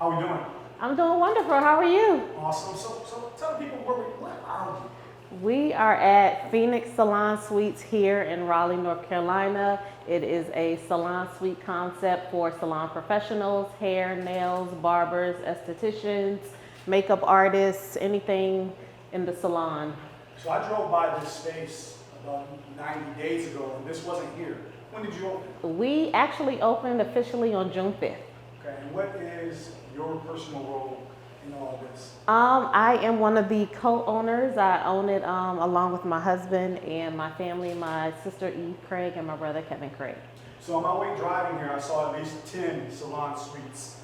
How are we doing? I'm doing wonderful. How are you? Awesome. So tell people where are you? We are at Phenix Salons Suites here in Raleigh, North Carolina. It is a salon suite concept for salon professionals, hair, nails, barbers, estheticians, makeup artists, anything in the salon. So I drove by this space about 90 days ago, and this wasn't here. When did you open? We actually opened officially on June 5th. Okay, and what is your personal role in all this? I am one of the co-owners. I own it along with my husband and my family, my sister Eve Craig and my brother Kevin Craig. So on my way driving here, I saw at least 10 salon suites.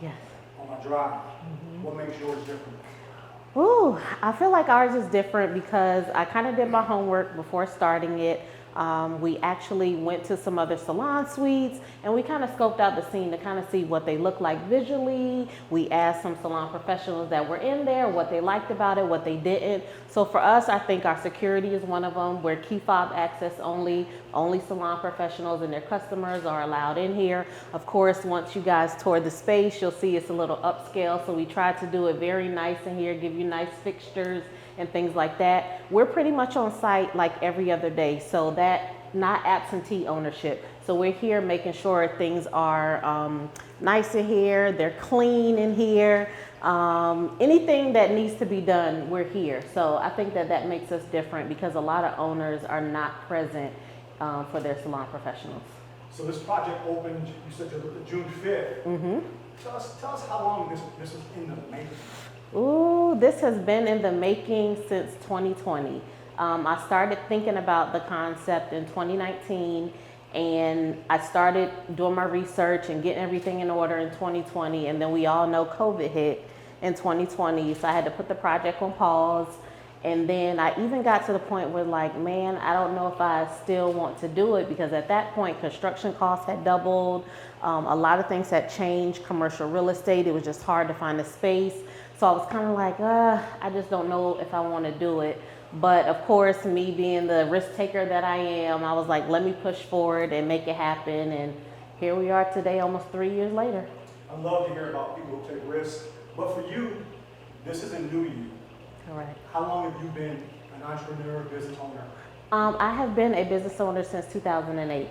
Yes. On my drive. Mm-hmm. What makes yours different? Ooh, I feel like ours is different because I kind of did my homework before starting it. We actually went to some other salon suites and we kind of scoped out the scene to kind of see what they look like visually. We asked some salon professionals that were in there what they liked about it, what they didn't. So for us, I think our security is one of them. We're key fob access only. Only salon professionals and their customers are allowed in here. Of course, once you guys tour the space, you'll see it's a little upscale. So we tried to do it very nice in here, give you nice fixtures and things like that. We're pretty much on site like every other day, so that not absentee ownership. So we're here making sure things are nice in here, they're clean in here. Anything that needs to be done, we're here. So I think that makes us different because a lot of owners are not present for their salon professionals. So this project opened, you said June 5th. Mm-hmm. Tell us how long this was in the making. Ooh, this has been in the making since 2020. I started thinking about the concept in 2019 and I started doing my research and getting everything in order in 2020, and then we all know COVID hit in 2020, so I had to put the project on pause. And then I even got to the point where like, man, I don't know if I still want to do it because at that point construction costs had doubled, a lot of things had changed, commercial real estate, it was just hard to find a space. So I was kind of like, I just don't know if I want to do it. But of course, me being the risk taker that I am, I was like, let me push forward and make it happen. And here we are today, almost 3 years later. I love to hear about people who take risks. But for you, this isn't new to you. Correct. How long have you been an entrepreneur, business owner? I have been a business owner since 2008.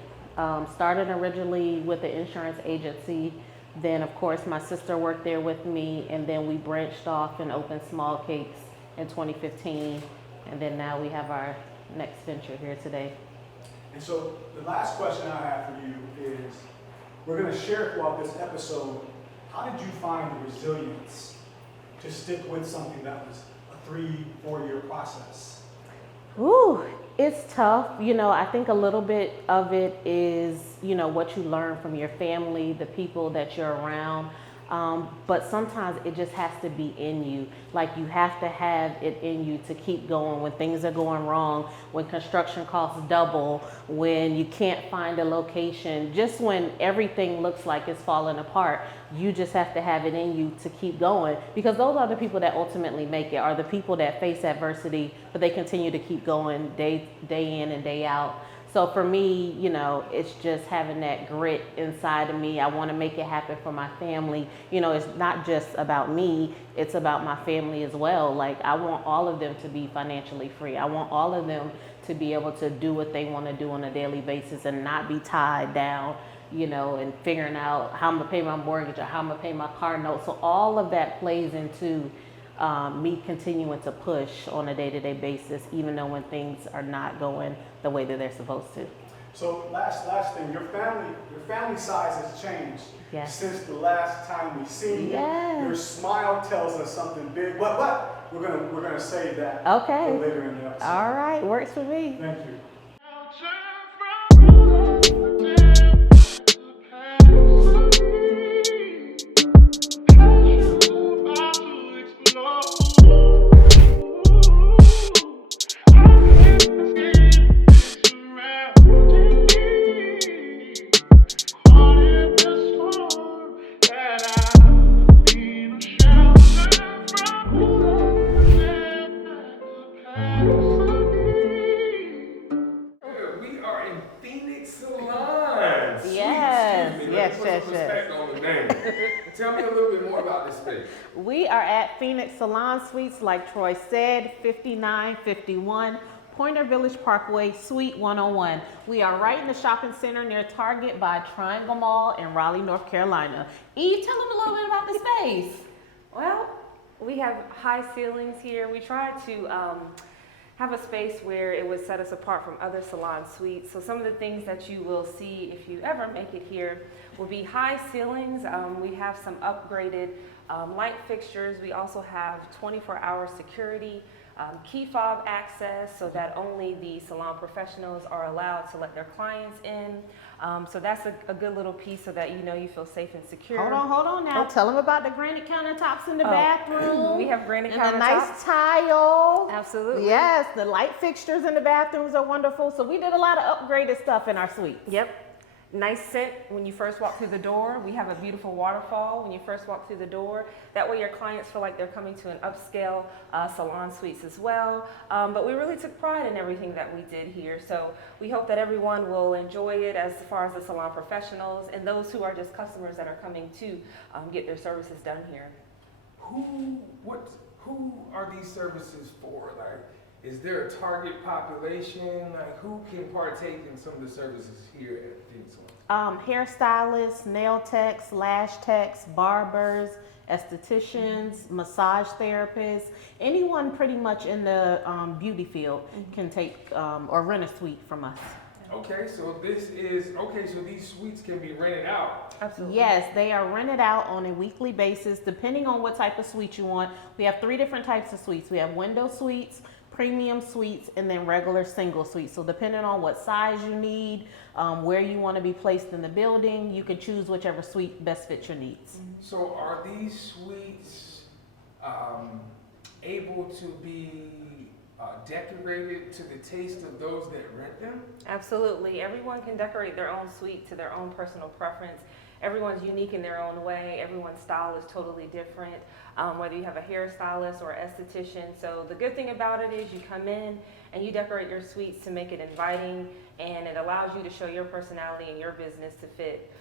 Started originally with an insurance agency. Then, of course, my sister worked there with me, and then we branched off and opened Small Cakes in 2015. And then now we have our next venture here today. And so the last question I have for you is, we're going to share throughout this episode, how did you find the resilience to stick with something that was a 3-4 year process? Ooh, it's tough. You know, I think a little bit of it is, you know, what you learn from your family, the people that you're around. But sometimes it just has to be in you. Like you have to have it in you to keep going when things are going wrong, when construction costs double, when you can't find a location, just when everything looks like it's falling apart. You just have to have it in you to keep going, because those are the people that ultimately make it, are the people that face adversity, but they continue to keep going day in and day out. So for me, you know, it's just having that grit inside of me. I want to make it happen for my family. You know, it's not just about me, it's about my family as well. Like I want all of them to be financially free. I want all of them to be able to do what they want to do on a daily basis and not be tied down, you know, and figuring out how I'm gonna pay my mortgage or how I'm gonna pay my car note. So all of that plays into me continuing to push on a day-to-day basis, even though when things are not going the way that they're supposed to. So last thing, your family size has changed. Yes. Since the last time we seen you. Yes. Your smile tells us something big, but we're gonna save that Okay. for later in the episode. All right, works for me. Thank you. more about this space. We are at Phenix Salons Suites, like Troy said, 5951 Pointer Village Parkway, Suite 101. We are right in the shopping center near Target by Triangle Mall in Raleigh, North Carolina. Eve, tell them a little bit about the space. Well, we have high ceilings here. We tried to have a space where it would set us apart from other salon suites. So some of the things that you will see if you ever make it here will be high ceilings. We have some upgraded light fixtures. We also have 24-hour security, key fob access so that only the salon professionals are allowed to let their clients in. So that's a good little piece so that you feel safe and secure. Hold on now. Tell them about the granite countertops in the bathroom. We have granite and countertops. a nice tile. Absolutely. Yes, the light fixtures in the bathrooms are wonderful. So we did a lot of upgraded stuff in our suite. Yep. Nice scent when you first walk through the door. We have a beautiful waterfall when you first walk through the door. That way your clients feel like they're coming to an upscale salon suites as well. But we really took pride in everything that we did here. So we hope that everyone will enjoy it as far as the salon professionals and those who are just customers that are coming to get their services done here. Who are these services for? Like, is there a target population? Like, who can partake in some of the services here at Phenix Salons? Hairstylists, nail techs, lash techs, barbers, estheticians, massage therapists, anyone pretty much in the beauty field can take or rent a suite from us. Okay, so these suites can be rented out. Absolutely. Yes, they are rented out on a weekly basis depending on what type of suite you want. We have 3 different types of suites. We have window suites, premium suites, and then regular single suites. So depending on what size you need, where you want to be placed in the building, you can choose whichever suite best fits your needs. So are these suites able to be decorated to the taste of those that rent them? Absolutely. Everyone can decorate their own suite to their own personal preference. Everyone's unique in their own way. Everyone's style is totally different, whether you have a hairstylist or esthetician. So the good thing about it is you come in and you decorate your suites to make it inviting, and it allows you to show your personality and your business to fit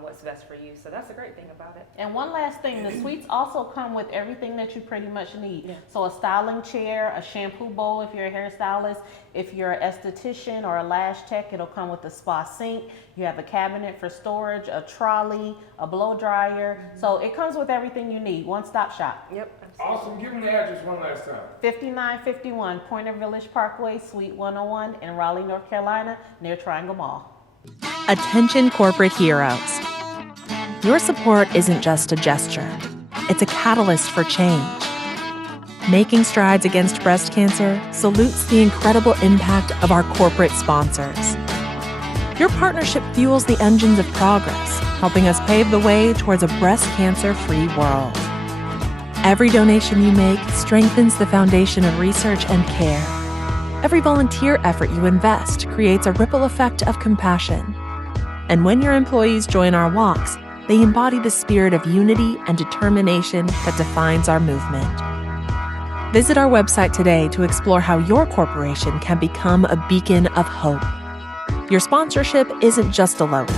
what's best for you. So that's a great thing about it. And one last thing, the suites also come with everything that you pretty much need. Yeah. So a styling chair, a shampoo bowl if you're a hairstylist, if you're an esthetician or a lash tech, it'll come with a spa sink. You have a cabinet for storage, a trolley, a blow dryer. So it comes with everything you need, one-stop shop. Yep. Absolutely. Awesome. Give them the address one last time. 5951 Pointer Village Parkway, Suite 101 in Raleigh, North Carolina, near Triangle Mall. Attention corporate heroes. Your support isn't just a gesture, it's a catalyst for change. Making Strides Against Breast Cancer salutes the incredible impact of our corporate sponsors. Your partnership fuels the engines of progress, helping us pave the way towards a breast cancer-free world. Every donation you make strengthens the foundation of research and care. Every volunteer effort you invest creates a ripple effect of compassion. And when your employees join our walks, they embody the spirit of unity and determination that defines our movement. Visit our website today to explore how your corporation can become a beacon of hope. Your sponsorship isn't just a logo.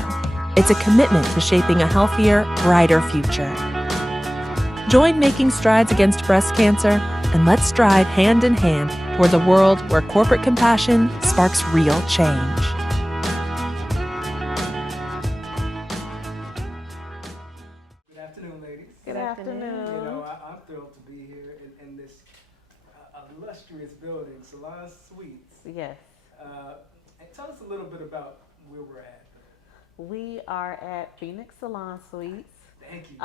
It's a commitment to shaping a healthier, brighter future. Join Making Strides Against Breast Cancer, and let's stride hand in hand towards a world where corporate compassion sparks real change. Good afternoon, ladies. Good afternoon. You know, I'm thrilled to be here in this illustrious building, Salon Suites. Yes. And tell us a little bit about where we're at. We are at Phenix Salons Suites. Thank you.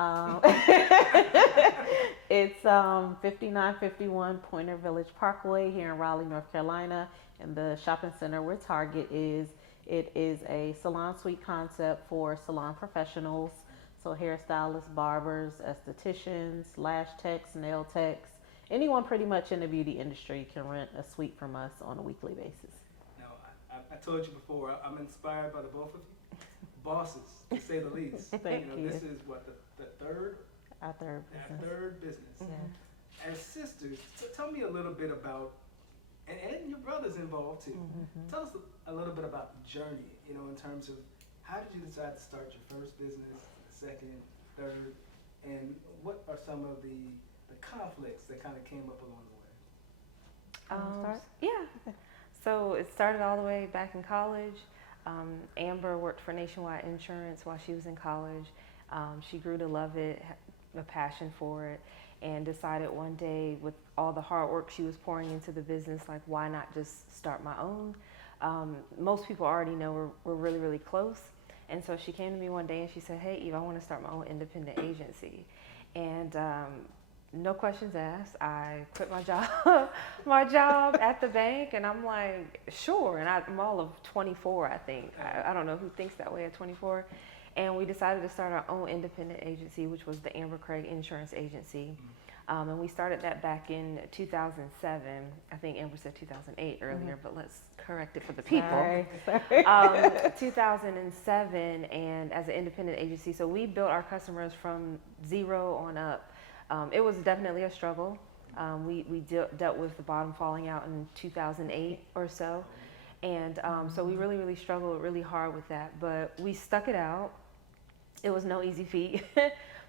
It's 5951 Pointer Village Parkway here in Raleigh, North Carolina, and the shopping center where Target is. It is a salon suite concept for salon professionals, so hairstylists, barbers, estheticians, lash techs, nail techs, anyone pretty much in the beauty industry can rent a suite from us on a weekly basis. Now, I told you before, I'm inspired by the both of you. Bosses, to say the least. Thank you. This is what, the third? Our third Our business. third business. Yeah. As sisters, tell me a little bit about, and your brother's involved too. Mm-hmm. Tell us a little bit about the journey, you know, in terms of how did you decide to start your first business, second, third, and what are some of the conflicts that kind of came up along the way? Yeah. So it started all the way back in college. Amber worked for Nationwide Insurance while she was in college. She grew to love it, a passion for it, and decided one day, with all the hard work she was pouring into the business, like, why not just start my own? Most people already know we're really, really close. And so she came to me one day and she said, hey, Eve, I want to start my own independent agency. And no questions asked. I quit my job at the bank, and I'm like, sure. And I'm all of 24, I think. I don't know who thinks that way at 24. And we decided to start our own independent agency, which was the Amber Craig Insurance Agency. And we started that back in 2007. I think Amber said 2008 earlier, but let's correct it for the people. Sorry. 2007, and as an independent agency. So we built our customers from zero on up. It was definitely a struggle. We dealt with the bottom falling out in 2008 or so. And so we really, really struggled really hard with that. But we stuck it out. It was no easy feat.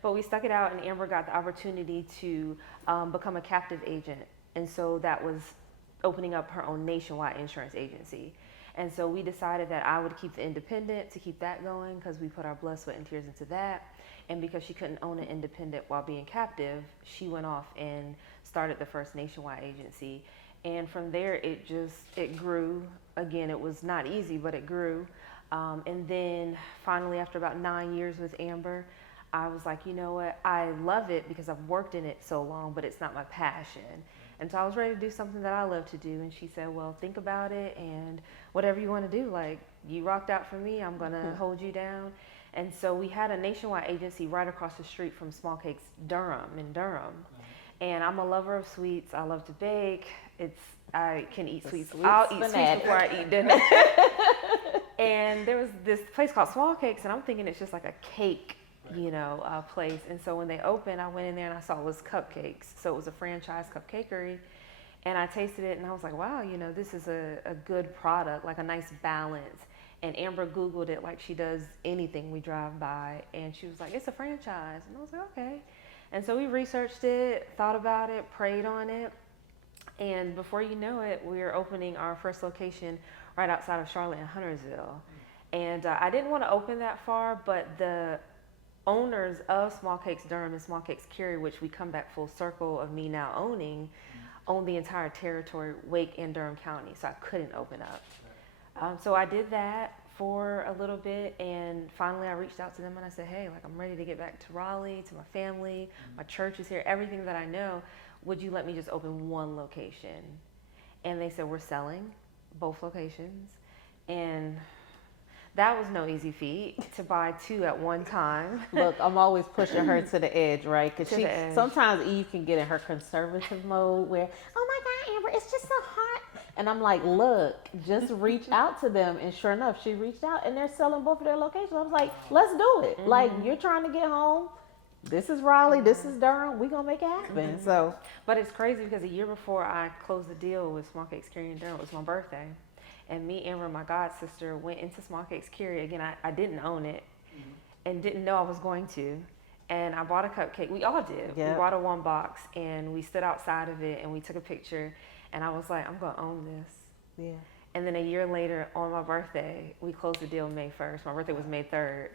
But we stuck it out, and Amber got the opportunity to become a captive agent. And so that was opening up her own nationwide insurance agency. And so we decided that I would keep the independent to keep that going, because we put our blood, sweat, and tears into that. And because she couldn't own an independent while being captive, she went off and started the first nationwide agency. And from there, it grew. Again, it was not easy, but it grew. And then finally, after about 9 years with Amber, I was like, you know what? I love it because I've worked in it so long, but it's not my passion. And so I was ready to do something that I love to do. And she said, well, think about it, and whatever you want to do, like, you rocked out for me, I'm going to hold you down. And so we had a nationwide agency right across the street from Small Cakes in Durham. And I'm a lover of sweets. I love to bake. I can eat sweets. I'll eat sweets before I eat dinner. And there was this place called Small Cakes, and I'm thinking it's just like a cake, place. And so when they opened, I went in there and I saw it was cupcakes. So it was a franchise cupcakery. And I tasted it and I was like, wow, this is a good product, like a nice balance. And Amber Googled it like she does anything we drive by. And she was like, it's a franchise. And I was like, okay. And so we researched it, thought about it, prayed on it. And before you know it, we're opening our first location right outside of Charlotte in Huntersville. And I didn't want to open that far, but the owners of Small Cakes Durham and Small Cakes Cary, which we come back full circle of me now owning, own the entire territory, Wake and Durham County. So I couldn't open up. So I did that for a little bit, and finally I reached out to them and I said, hey, like, I'm ready to get back to Raleigh, to my family, my church is here, everything that I know. Would you let me just open one location? And they said, we're selling both locations. And that was no easy feat, to buy two at one time. Look, I'm always pushing her to the edge, right? Because edge. Sometimes Eve can get in her conservative mode where, oh my God, Amber, it's just so hot. And I'm like, look, just reach out to them. And sure enough, she reached out and they're selling both of their locations. I was like, let's do it. Mm-hmm. Like, you're trying to get home. This is Raleigh, this is Durham, we're gonna make it happen. Mm-hmm. So, but it's crazy because a year before I closed the deal with Small Cakes Cary in Durham, it was my birthday. And me, Amber, my god sister, went into Small Cakes Cary. Again, I didn't own it and didn't know I was going to. And I bought a cupcake. We all did. Yep. We bought a one box and we stood outside of it and we took a picture. And I was like, I'm going to own this. Yeah. And then a year later, on my birthday, we closed the deal May 1st. My birthday was May 3rd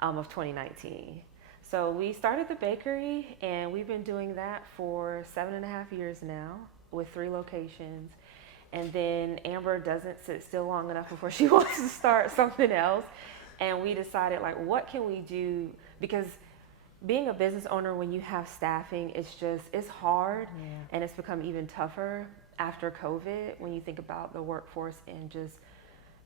of 2019. So we started the bakery, and we've been doing that for 7.5 years now with 3 locations. And then Amber doesn't sit still long enough before she wants to start something else. And we decided, like, what can we do? Because being a business owner when you have staffing, it's hard. Yeah. And it's become even tougher after COVID when you think about the workforce and just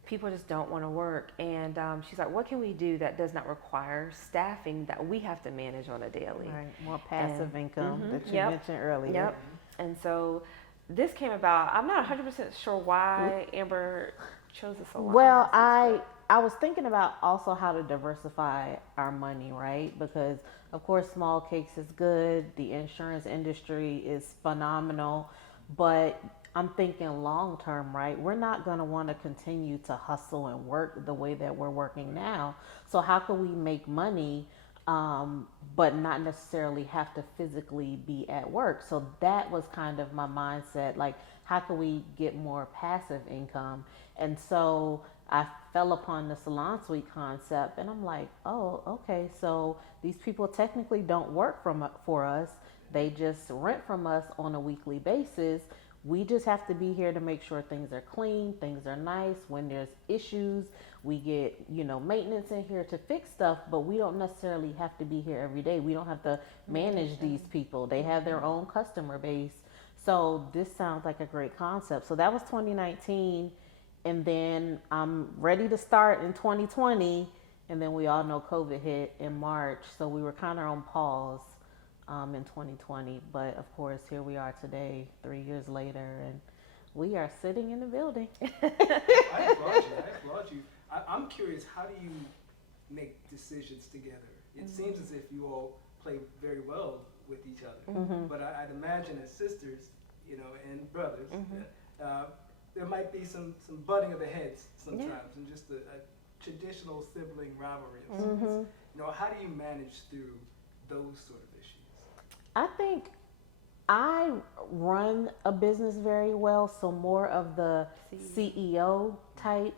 people just don't want to work. And she's like, what can we do that does not require staffing that we have to manage on a daily? Right. More passive income that you mentioned earlier. Yep. And so this came about. I'm not 100% sure why Amber chose a salon. Well, I was thinking about also how to diversify our money, right? Because of course Small Cakes is good. The insurance industry is phenomenal, but I'm thinking long term, right? We're not going to want to continue to hustle and work the way that we're working now. So how can we make money but not necessarily have to physically be at work. So that was kind of my mindset, like how can we get more passive income? And so I fell upon the salon suite concept, and I'm like, oh, okay, so these people technically don't work for us. They just rent from us on a weekly basis. We just have to be here to make sure things are clean, things are nice. When there's issues, we get, maintenance in here to fix stuff, but we don't necessarily have to be here every day. We don't have to manage these people. They have their own customer base. So this sounds like a great concept. So that was 2019. And then I'm ready to start in 2020. And then we all know COVID hit in March. So we were kind of on pause in 2020. But of course, here we are today, 3 years later, and we are sitting in the building. I applaud you. I'm curious, how do you make decisions together? It seems as if you all play very well with each other. But I'd imagine as sisters, and brothers, there might be some butting of the heads sometimes, and just a traditional sibling rivalry of sorts. How do you manage through those sort of issues? I think I run a business very well, so more of the CEO type,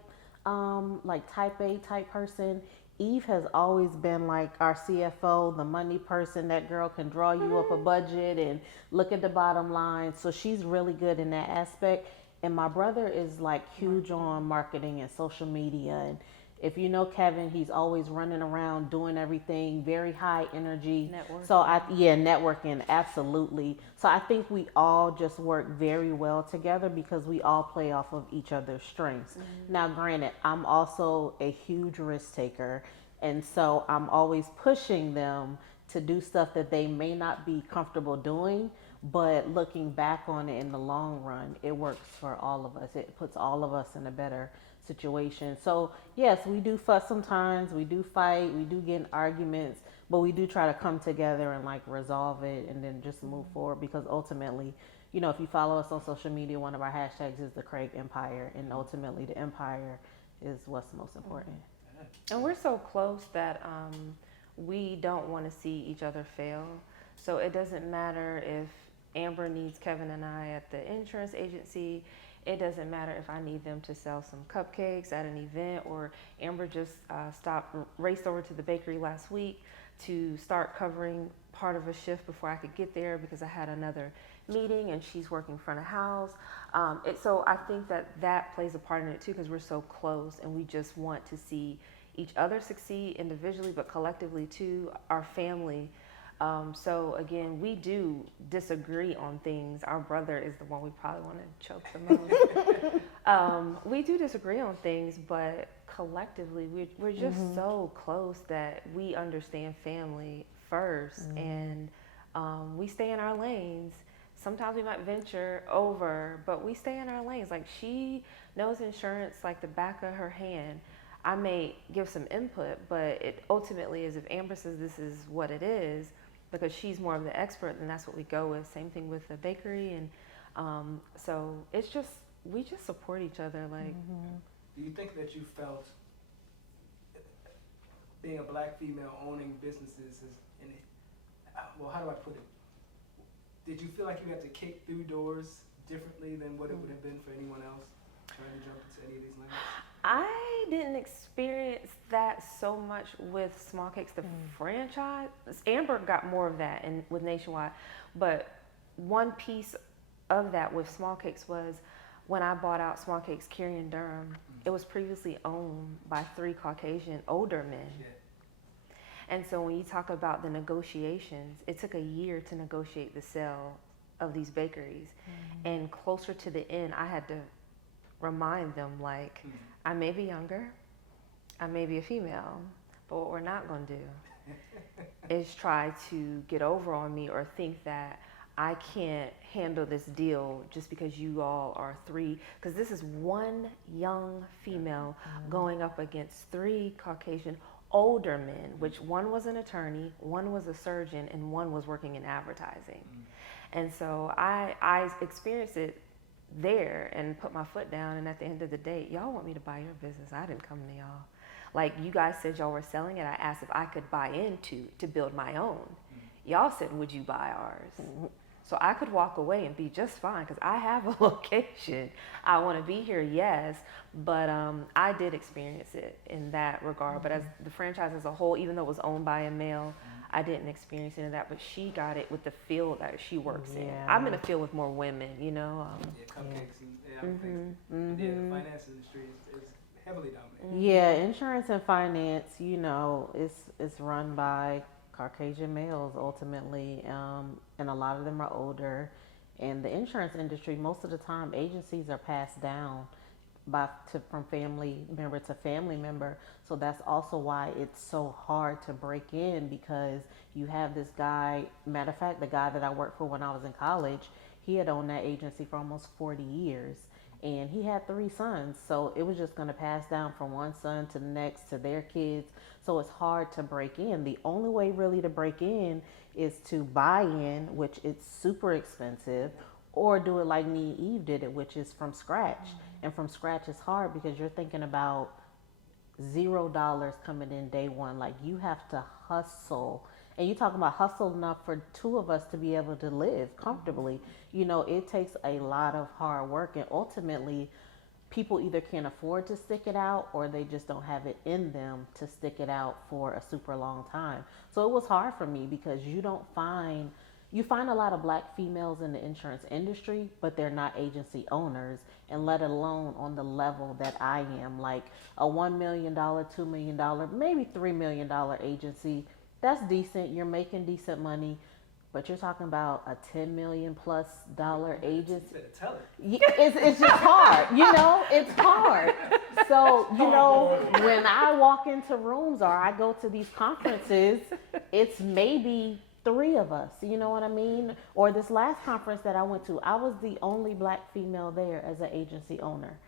like type A type person. Eve has always been like our CFO, the money person. That girl can draw you up a budget and look at the bottom line. So she's really good in that aspect. And my brother is like huge on marketing and social media. And if you know Kevin, he's always running around doing everything, very high energy. Networking. So networking, absolutely. So I think we all just work very well together because we all play off of each other's strengths. Now, granted, I'm also a huge risk taker. And so I'm always pushing them to do stuff that they may not be comfortable doing. But looking back on it in the long run, it works for all of us. It puts all of us in a better situation. So yes, we do fuss sometimes, we do fight, we do get in arguments, but we do try to come together and like resolve it and then just move forward, because ultimately, if you follow us on social media, one of our hashtags is the Craig Empire, and ultimately the empire is what's most important. And we're so close that we don't want to see each other fail. So it doesn't matter if Amber needs Kevin and I at the insurance agency. It doesn't matter if I need them to sell some cupcakes at an event, or Amber just raced over to the bakery last week to start covering part of a shift before I could get there because I had another meeting, and she's working front of house. So I think that plays a part in it too, because we're so close and we just want to see each other succeed individually, but collectively too, our family. So again, we do disagree on things. Our brother is the one we probably want to choke the most. We do disagree on things, but collectively, we're just so close that we understand family first, and we stay in our lanes. Sometimes we might venture over, but we stay in our lanes. Like, she knows insurance like the back of her hand. I may give some input, but it ultimately is, if Amber says this is what it is, because she's more of the expert, then that's what we go with. Same thing with the bakery. And so it's just, we just support each other. Like, Do you think that you felt being a black female owning businesses how do I put it? Did you feel like you had to kick through doors differently than what it would have been for anyone else trying to jump into any of these lanes? I didn't experience that so much with Small Cakes, the franchise. Amber got more of that with Nationwide. But one piece of that with Small Cakes was when I bought out Small Cakes Cary in Durham, it was previously owned by 3 Caucasian older men. Yeah. And so when you talk about the negotiations, it took a year to negotiate the sale of these bakeries. And closer to the end, I had to remind them, like, I may be younger, I may be a female, but what we're not going to do is try to get over on me or think that I can't handle this deal just because you all are 3, because this is one young female going up against 3 Caucasian older men, which one was an attorney, one was a surgeon, and one was working in advertising. And so I experienced it there and put my foot down, and at the end of the day, y'all want me to buy your business. I didn't come to y'all. Like you guys said y'all were selling it. I asked if I could buy into to build my own. Y'all said, would you buy ours? So I could walk away and be just fine because I have a location. I want to be here, yes, but I did experience it in that regard. But as the franchise as a whole, even though it was owned by a male, I didn't experience any of that. But she got it with the field that she works in. I'm in a field with more women, you know. Cupcakes and things. And the finance industry is heavily dominated. Yeah, insurance and finance, you know, it's run by Caucasian males ultimately, and a lot of them are older. And the insurance industry, most of the time, agencies are passed down from family member to family member. So that's also why it's so hard to break in, because you have this guy. Matter of fact, the guy that I worked for when I was in college, he had owned that agency for almost 40 years. And he had 3 sons, so it was just going to pass down from one son to the next to their kids. So it's hard to break in. The only way really to break in is to buy in, which it's super expensive, or do it like me and Eve did it, which is from scratch. And from scratch is hard because you're thinking about $0 coming in day one. Like, you have to hustle. And you're talking about hustle enough for 2 of us to be able to live comfortably. You know, it takes a lot of hard work, and ultimately people either can't afford to stick it out or they just don't have it in them to stick it out for a super long time. So it was hard for me because you find a lot of black females in the insurance industry, but they're not agency owners, and let alone on the level that I am, like a $1 million, $2 million, maybe $3 million agency. That's decent. You're making decent money, but you're talking about a $10 million plus agency. You better tell it. It's just hard, you know. It's hard. So, you know, when I walk into rooms or I go to these conferences, it's maybe 3 of us. You know what I mean? Or this last conference that I went to, I was the only black female there as an agency owner.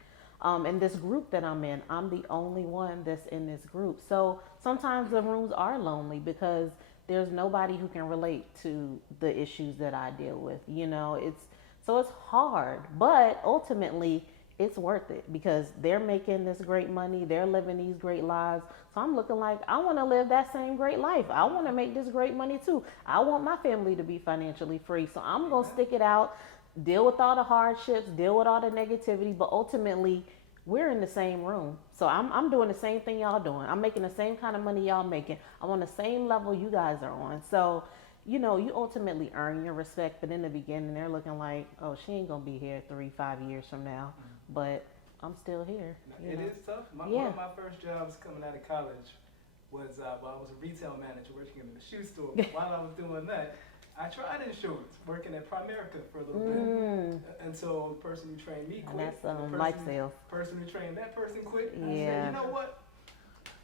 In this group that I'm in, I'm the only one that's in this group. So sometimes the rooms are lonely because there's nobody who can relate to the issues that I deal with. You know, it's hard, but ultimately it's worth it because they're making this great money. They're living these great lives. So I'm looking like I want to live that same great life. I want to make this great money too. I want my family to be financially free. So I'm going to stick it out, deal with all the hardships, deal with all the negativity, but ultimately we're in the same room. So I'm doing the same thing y'all doing. I'm making the same kind of money y'all making. I'm on the same level you guys are on. So, you know, you ultimately earn your respect, but in the beginning they're looking like, oh, she ain't gonna be here 3-5 years from now, but I'm still here. It is tough. One of my first jobs coming out of college was, I was a retail manager working in a shoe store. But while I was doing that, I tried insurance, working at Primerica for a little bit. And so the person who trained me quit. And that's life sales. The person who trained that person quit. And Yeah. I said, you know what?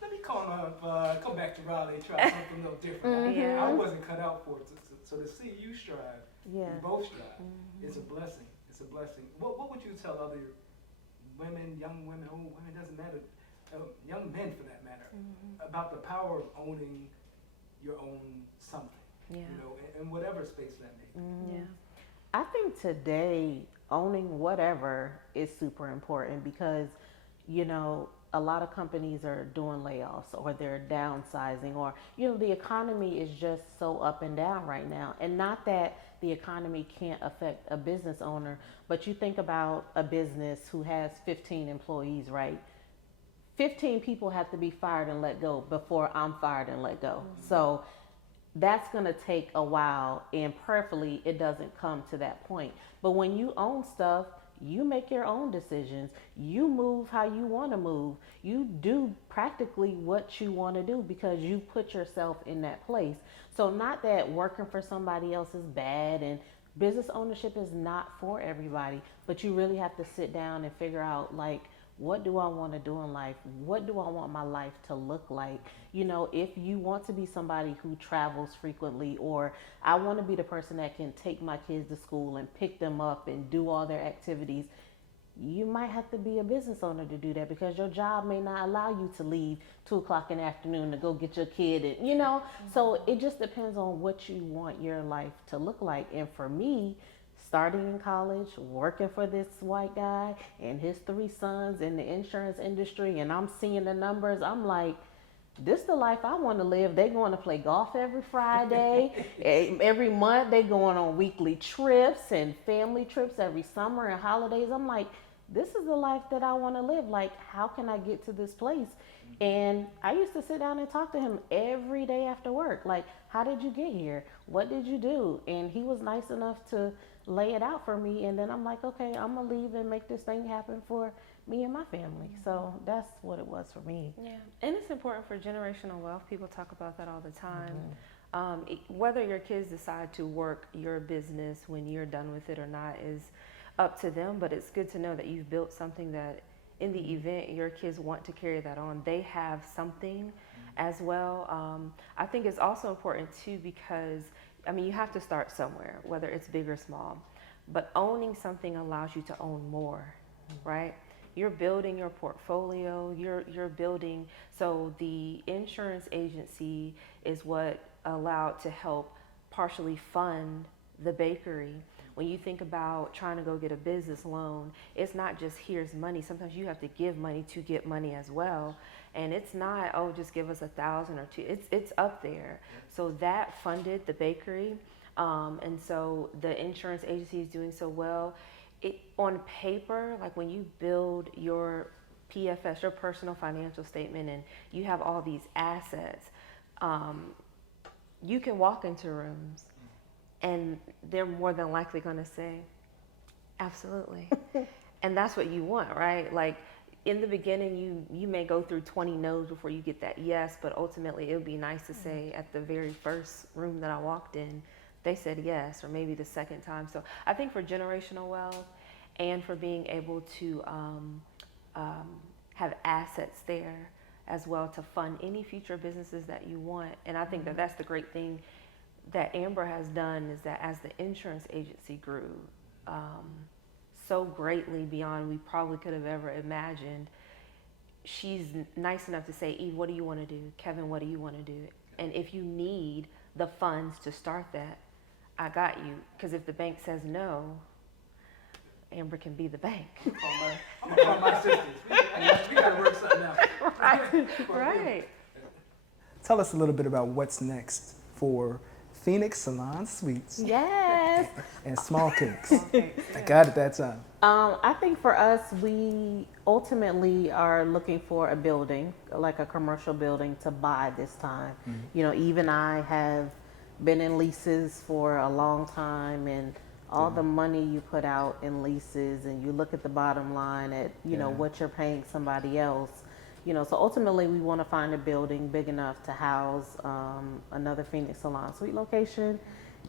Let me come back to Raleigh, try something a little different. I wasn't cut out for it. So to see you strive, we both strive, it's a blessing. It's a blessing. What would you tell other women, young women, old women, doesn't matter, young men for that matter, about the power of owning your own something? You know, in whatever space that may be. I think today owning whatever is super important because, you know, a lot of companies are doing layoffs or they're downsizing, or, you know, the economy is just so up and down right now. And not that the economy can't affect a business owner, but you think about a business who has 15 employees, right? 15 people have to be fired and let go before I'm fired and let go. So that's going to take a while, and prayerfully it doesn't come to that point. But when you own stuff, you make your own decisions. You move how you want to move. You do practically what you want to do because you put yourself in that place. So not that working for somebody else is bad, and business ownership is not for everybody, but you really have to sit down and figure out, like, what do I want to do in life? What do I want my life to look like? You know, if you want to be somebody who travels frequently, or I want to be the person that can take my kids to school and pick them up and do all their activities, you might have to be a business owner to do that because your job may not allow you to leave 2:00 in the afternoon to go get your kid. And, you know, so it just depends on what you want your life to look like. And for me, starting in college, working for this white guy and his 3 sons in the insurance industry, and I'm seeing the numbers. I'm like, this the life I want to live. They going to play golf every Friday. Every month they going on weekly trips and family trips every summer and holidays. I'm like, this is the life that I want to live. Like, how can I get to this place? And I used to sit down and talk to him every day after work. Like, how did you get here? What did you do? And he was nice enough to lay it out for me. And then I'm like, okay, I'm going to leave and make this thing happen for me and my family. So that's what it was for me. Yeah, and it's important for generational wealth. People talk about that all the time. Whether your kids decide to work your business when you're done with it or not is up to them, but it's good to know that you've built something that in the event your kids want to carry that on, they have something as well. I think it's also important too, because I mean, you have to start somewhere, whether it's big or small, but owning something allows you to own more, right? You're building your portfolio, you're building, so the insurance agency is what allowed to help partially fund the bakery. When you think about trying to go get a business loan, it's not just here's money. Sometimes you have to give money to get money as well. And it's not, oh, just give us 1,000 or 2. It's up there. So that funded the bakery. And so the insurance agency is doing so well. On paper, like when you build your PFS, your personal financial statement, and you have all these assets, you can walk into rooms and they're more than likely going to say, absolutely. And that's what you want, right? Like in the beginning, you may go through 20 no's before you get that yes, but ultimately it would be nice to say at the very first room that I walked in, they said yes, or maybe the second time. So I think for generational wealth and for being able to have assets there as well to fund any future businesses that you want. And I think that that's the great thing that Amber has done, is that as the insurance agency grew so greatly beyond we probably could have ever imagined, she's nice enough to say, Eve, what do you want to do? Kevin, what do you want to do? And if you need the funds to start that, I got you. Because if the bank says no, Amber can be the bank. I'm gonna call my sisters. We gotta work something out. Right. Tell us a little bit about what's next for Phenix Salons Suites Yes. and Small Cakes. I got it that time. I think for us, we ultimately are looking for a building, like a commercial building to buy this time. You know, Eve and I have been in leases for a long time, and all the money you put out in leases, and you look at the bottom line at, you know, what you're paying somebody else. You know, so ultimately we want to find a building big enough to house another Phenix Salon Suite location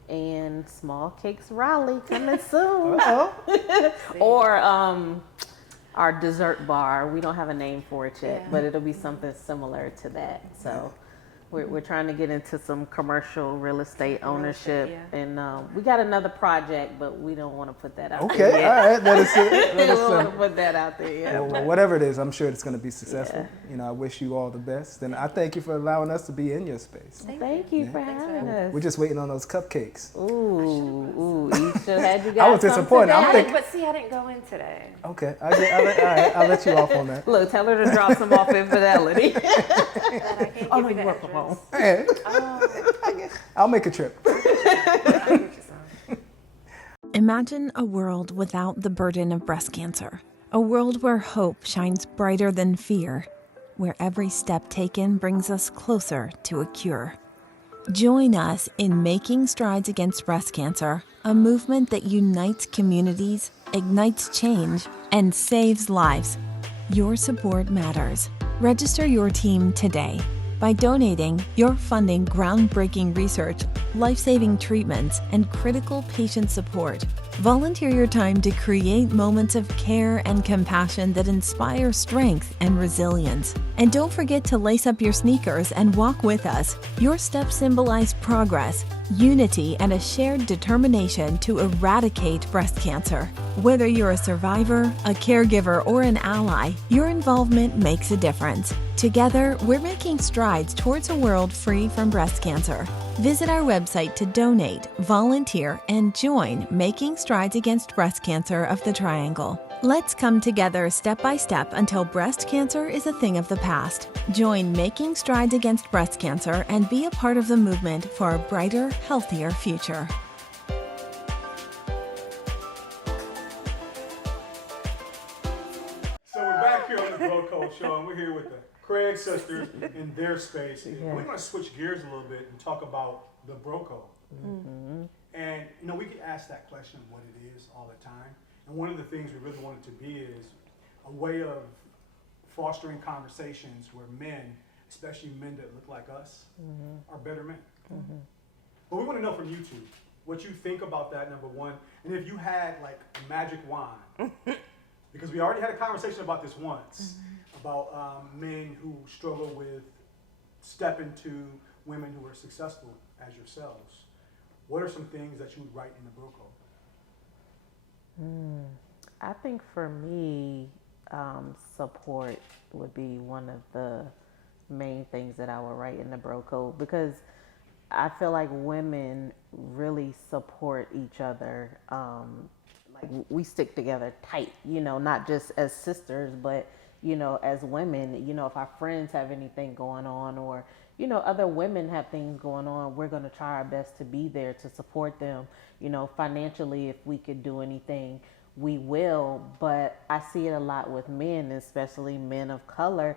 and Small Cakes Raleigh coming soon. Or our dessert bar. We don't have a name for it yet, but it'll be something similar to that. So we're trying to get into some commercial real estate ownership, and we got another project, but we don't want to put that out there yet. All right, that is it. We don't want to put that out there yet. Well, whatever it is, I'm sure it's going to be successful. You know, I wish you all the best, and I thank you for allowing us to be in your space. Thank you for having us. We're just waiting on those cupcakes. Ooh, you should have you guys. I was disappointed. I'm thinking, But see, I didn't go in today. okay, I'll let you off on that. Look, tell her to drop some off Infidelity. I can't give you the address. Hey, I'll make a trip. Imagine a world without the burden of breast cancer. A world where hope shines brighter than fear, where every step taken brings us closer to a cure. Join us in Making Strides Against Breast Cancer, a movement that unites communities, ignites change, and saves lives. Your support matters. Register your team today. By donating, you're funding groundbreaking research, life-saving treatments, and critical patient support. Volunteer your time to create moments of care and compassion that inspire strength and resilience. And don't forget to lace up your sneakers and walk with us. Your steps symbolize progress, unity, and a shared determination to eradicate breast cancer. Whether you're a survivor, a caregiver, or an ally, your involvement makes a difference. Together, we're making strides towards a world free from breast cancer. Visit our website to donate, volunteer, and join Making Strides Against Breast Cancer of the Triangle. Let's come together step by step until breast cancer is a thing of the past. Join Making Strides Against Breast Cancer and be a part of the movement for a brighter, healthier future. So we're back here on the Bro Code Show, and we're here with the Craig sisters in their space. Yeah. We're going to switch gears a little bit and talk about the Bro Code. Mm-hmm. And, you know, we get asked that question of what it is all the time. And one of the things we really want it to be is a way of fostering conversations where men, especially men that look like us, are better men. But we want to know from you two what you think about that, number one. And if you had like a magic wand, because we already had a conversation about this once, about men who struggle with stepping to women who are successful as yourselves. What are some things that you would write in the Bro Code? I think for me, support would be one of the main things that I would write in the Bro Code, because I feel like women really support each other. Like we stick together tight, you know, not just as sisters, but, you know, as women. You know, if our friends have anything going on, or, you know, other women have things going on, we're going to try our best to be there to support them. You know, financially, if we could do anything, we will. But I see it a lot with men, especially men of color.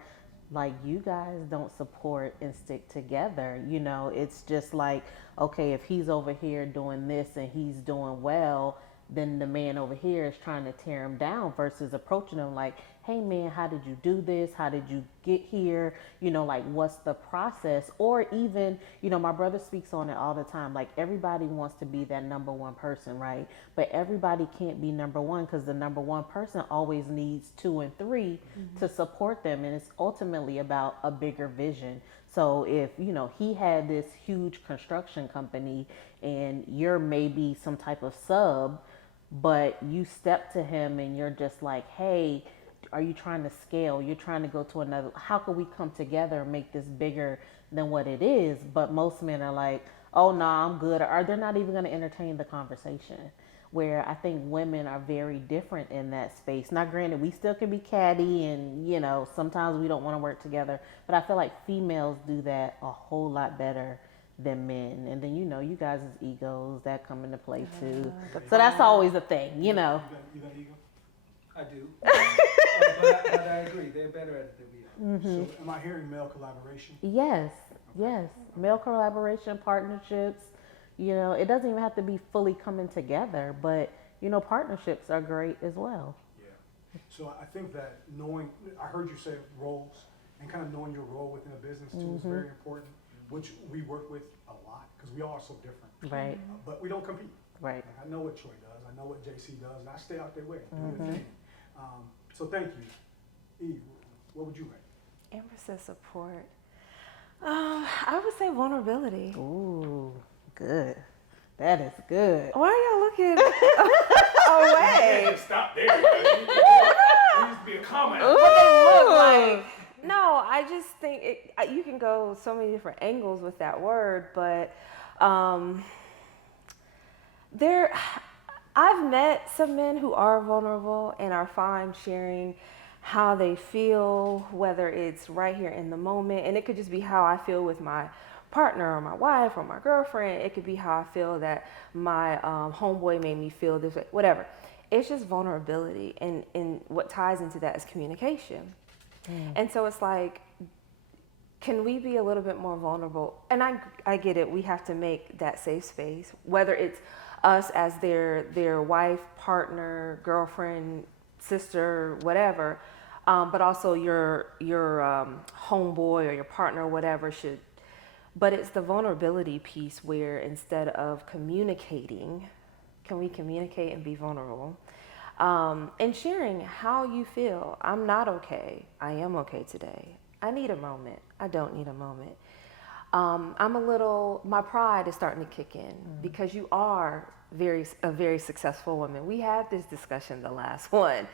Like, you guys don't support and stick together. You know, it's just like, okay, if he's over here doing this and he's doing well, then the man over here is trying to tear him down, versus approaching him like, hey man, how did you do this? How did you get here? You know, like, what's the process? Or even, you know, my brother speaks on it all the time. Like, everybody wants to be that number one person, right? But everybody can't be number one, because the number one person always needs 2 and 3 to support them. And it's ultimately about a bigger vision. So if, you know, he had this huge construction company and you're maybe some type of sub, but you step to him and you're just like, hey, are you trying to scale? You're trying to go to another, how can we come together and make this bigger than what it is? But most men are like, oh no, I'm good. Or they're not even going to entertain the conversation. Where I think women are very different in that space. Now granted, we still can be catty and, you know, sometimes we don't want to work together, but I feel like females do that a whole lot better than men. And then, you know, you guys' egos, that come into play too. So that's always a thing, you know. You got ego? I do. But I agree, they're better at it than we are. So am I hearing male collaboration? Yes, yes. Male collaboration, partnerships, you know, it doesn't even have to be fully coming together, but, you know, partnerships are great as well. Yeah. So I think that knowing, I heard you say roles, and kind of knowing your role within a business too is very important, which we work with a lot, because we all are so different. Right, But we don't compete. right. Like, I know what Troy does, I know what JC does, and I stay out their way, do their thing. So thank you. Eve, what would you write? Emphasis support. I would say vulnerability. Ooh, good. That is good. Why are y'all looking away? Stop there. There used to be a comment. What they look like. No, I just think you can go so many different angles with that word, but I've met some men who are vulnerable and are fine sharing how they feel, whether it's right here in the moment, and it could just be how I feel with my partner or my wife or my girlfriend. It could be how I feel that my homeboy made me feel this way, whatever. It's just vulnerability, and what ties into that is communication. And so it's like, can we be a little bit more vulnerable? And I get it, we have to make that safe space, whether it's us as their wife, partner, girlfriend, sister, whatever, but also your homeboy or your partner or whatever should. But it's the vulnerability piece where instead of communicating, can we communicate and be vulnerable? And sharing how you feel. I'm not okay. I am okay today. I need a moment. I don't need a moment. My pride is starting to kick in because you are a very successful woman. We had this discussion the last one.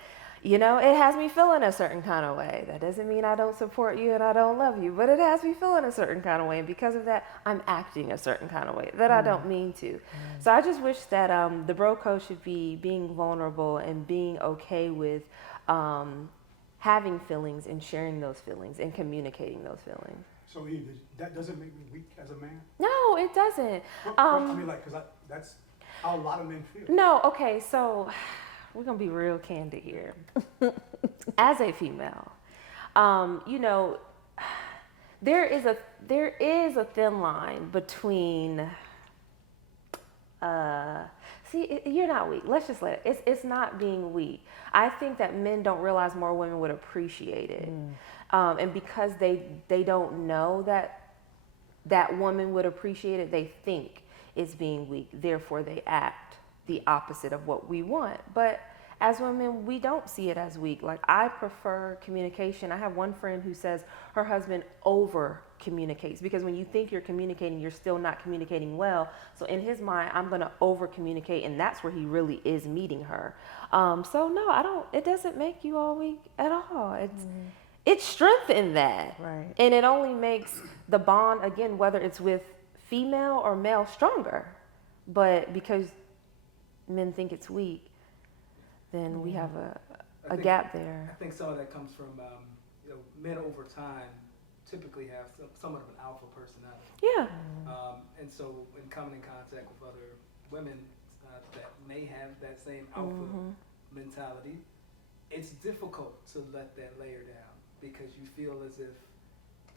You know, it has me feeling a certain kind of way. That doesn't mean I don't support you and I don't love you, but it has me feeling a certain kind of way. And because of that, I'm acting a certain kind of way that I don't mean to. So I just wish that the bro code should be being vulnerable and being okay with having feelings and sharing those feelings and communicating those feelings. So Eve, that doesn't make me weak as a man? No, it doesn't. I mean, like, because that's how a lot of men feel. No, okay, so we're gonna be real candid here. As a female, you know, there is a thin line between. See, you're not weak. Let's just let it. It's not being weak. I think that men don't realize more women would appreciate it, and because they don't know that woman would appreciate it, they think it's being weak. Therefore, they act the opposite of what we want. But as women, we don't see it as weak. Like, I prefer communication. I have one friend who says her husband over communicates, because when you think you're communicating, you're still not communicating well. So in his mind, I'm going to over communicate, and that's where he really is meeting her. So no, it doesn't make you all weak at all. It's strength in that. Right. And it only makes the bond, again, whether it's with female or male, stronger. But because men think it's weak, then we have a gap there. I think some of that comes from, men over time typically have somewhat of an alpha personality. Yeah. And so when coming in contact with other women that may have that same alpha mentality, it's difficult to let that layer down, because you feel as if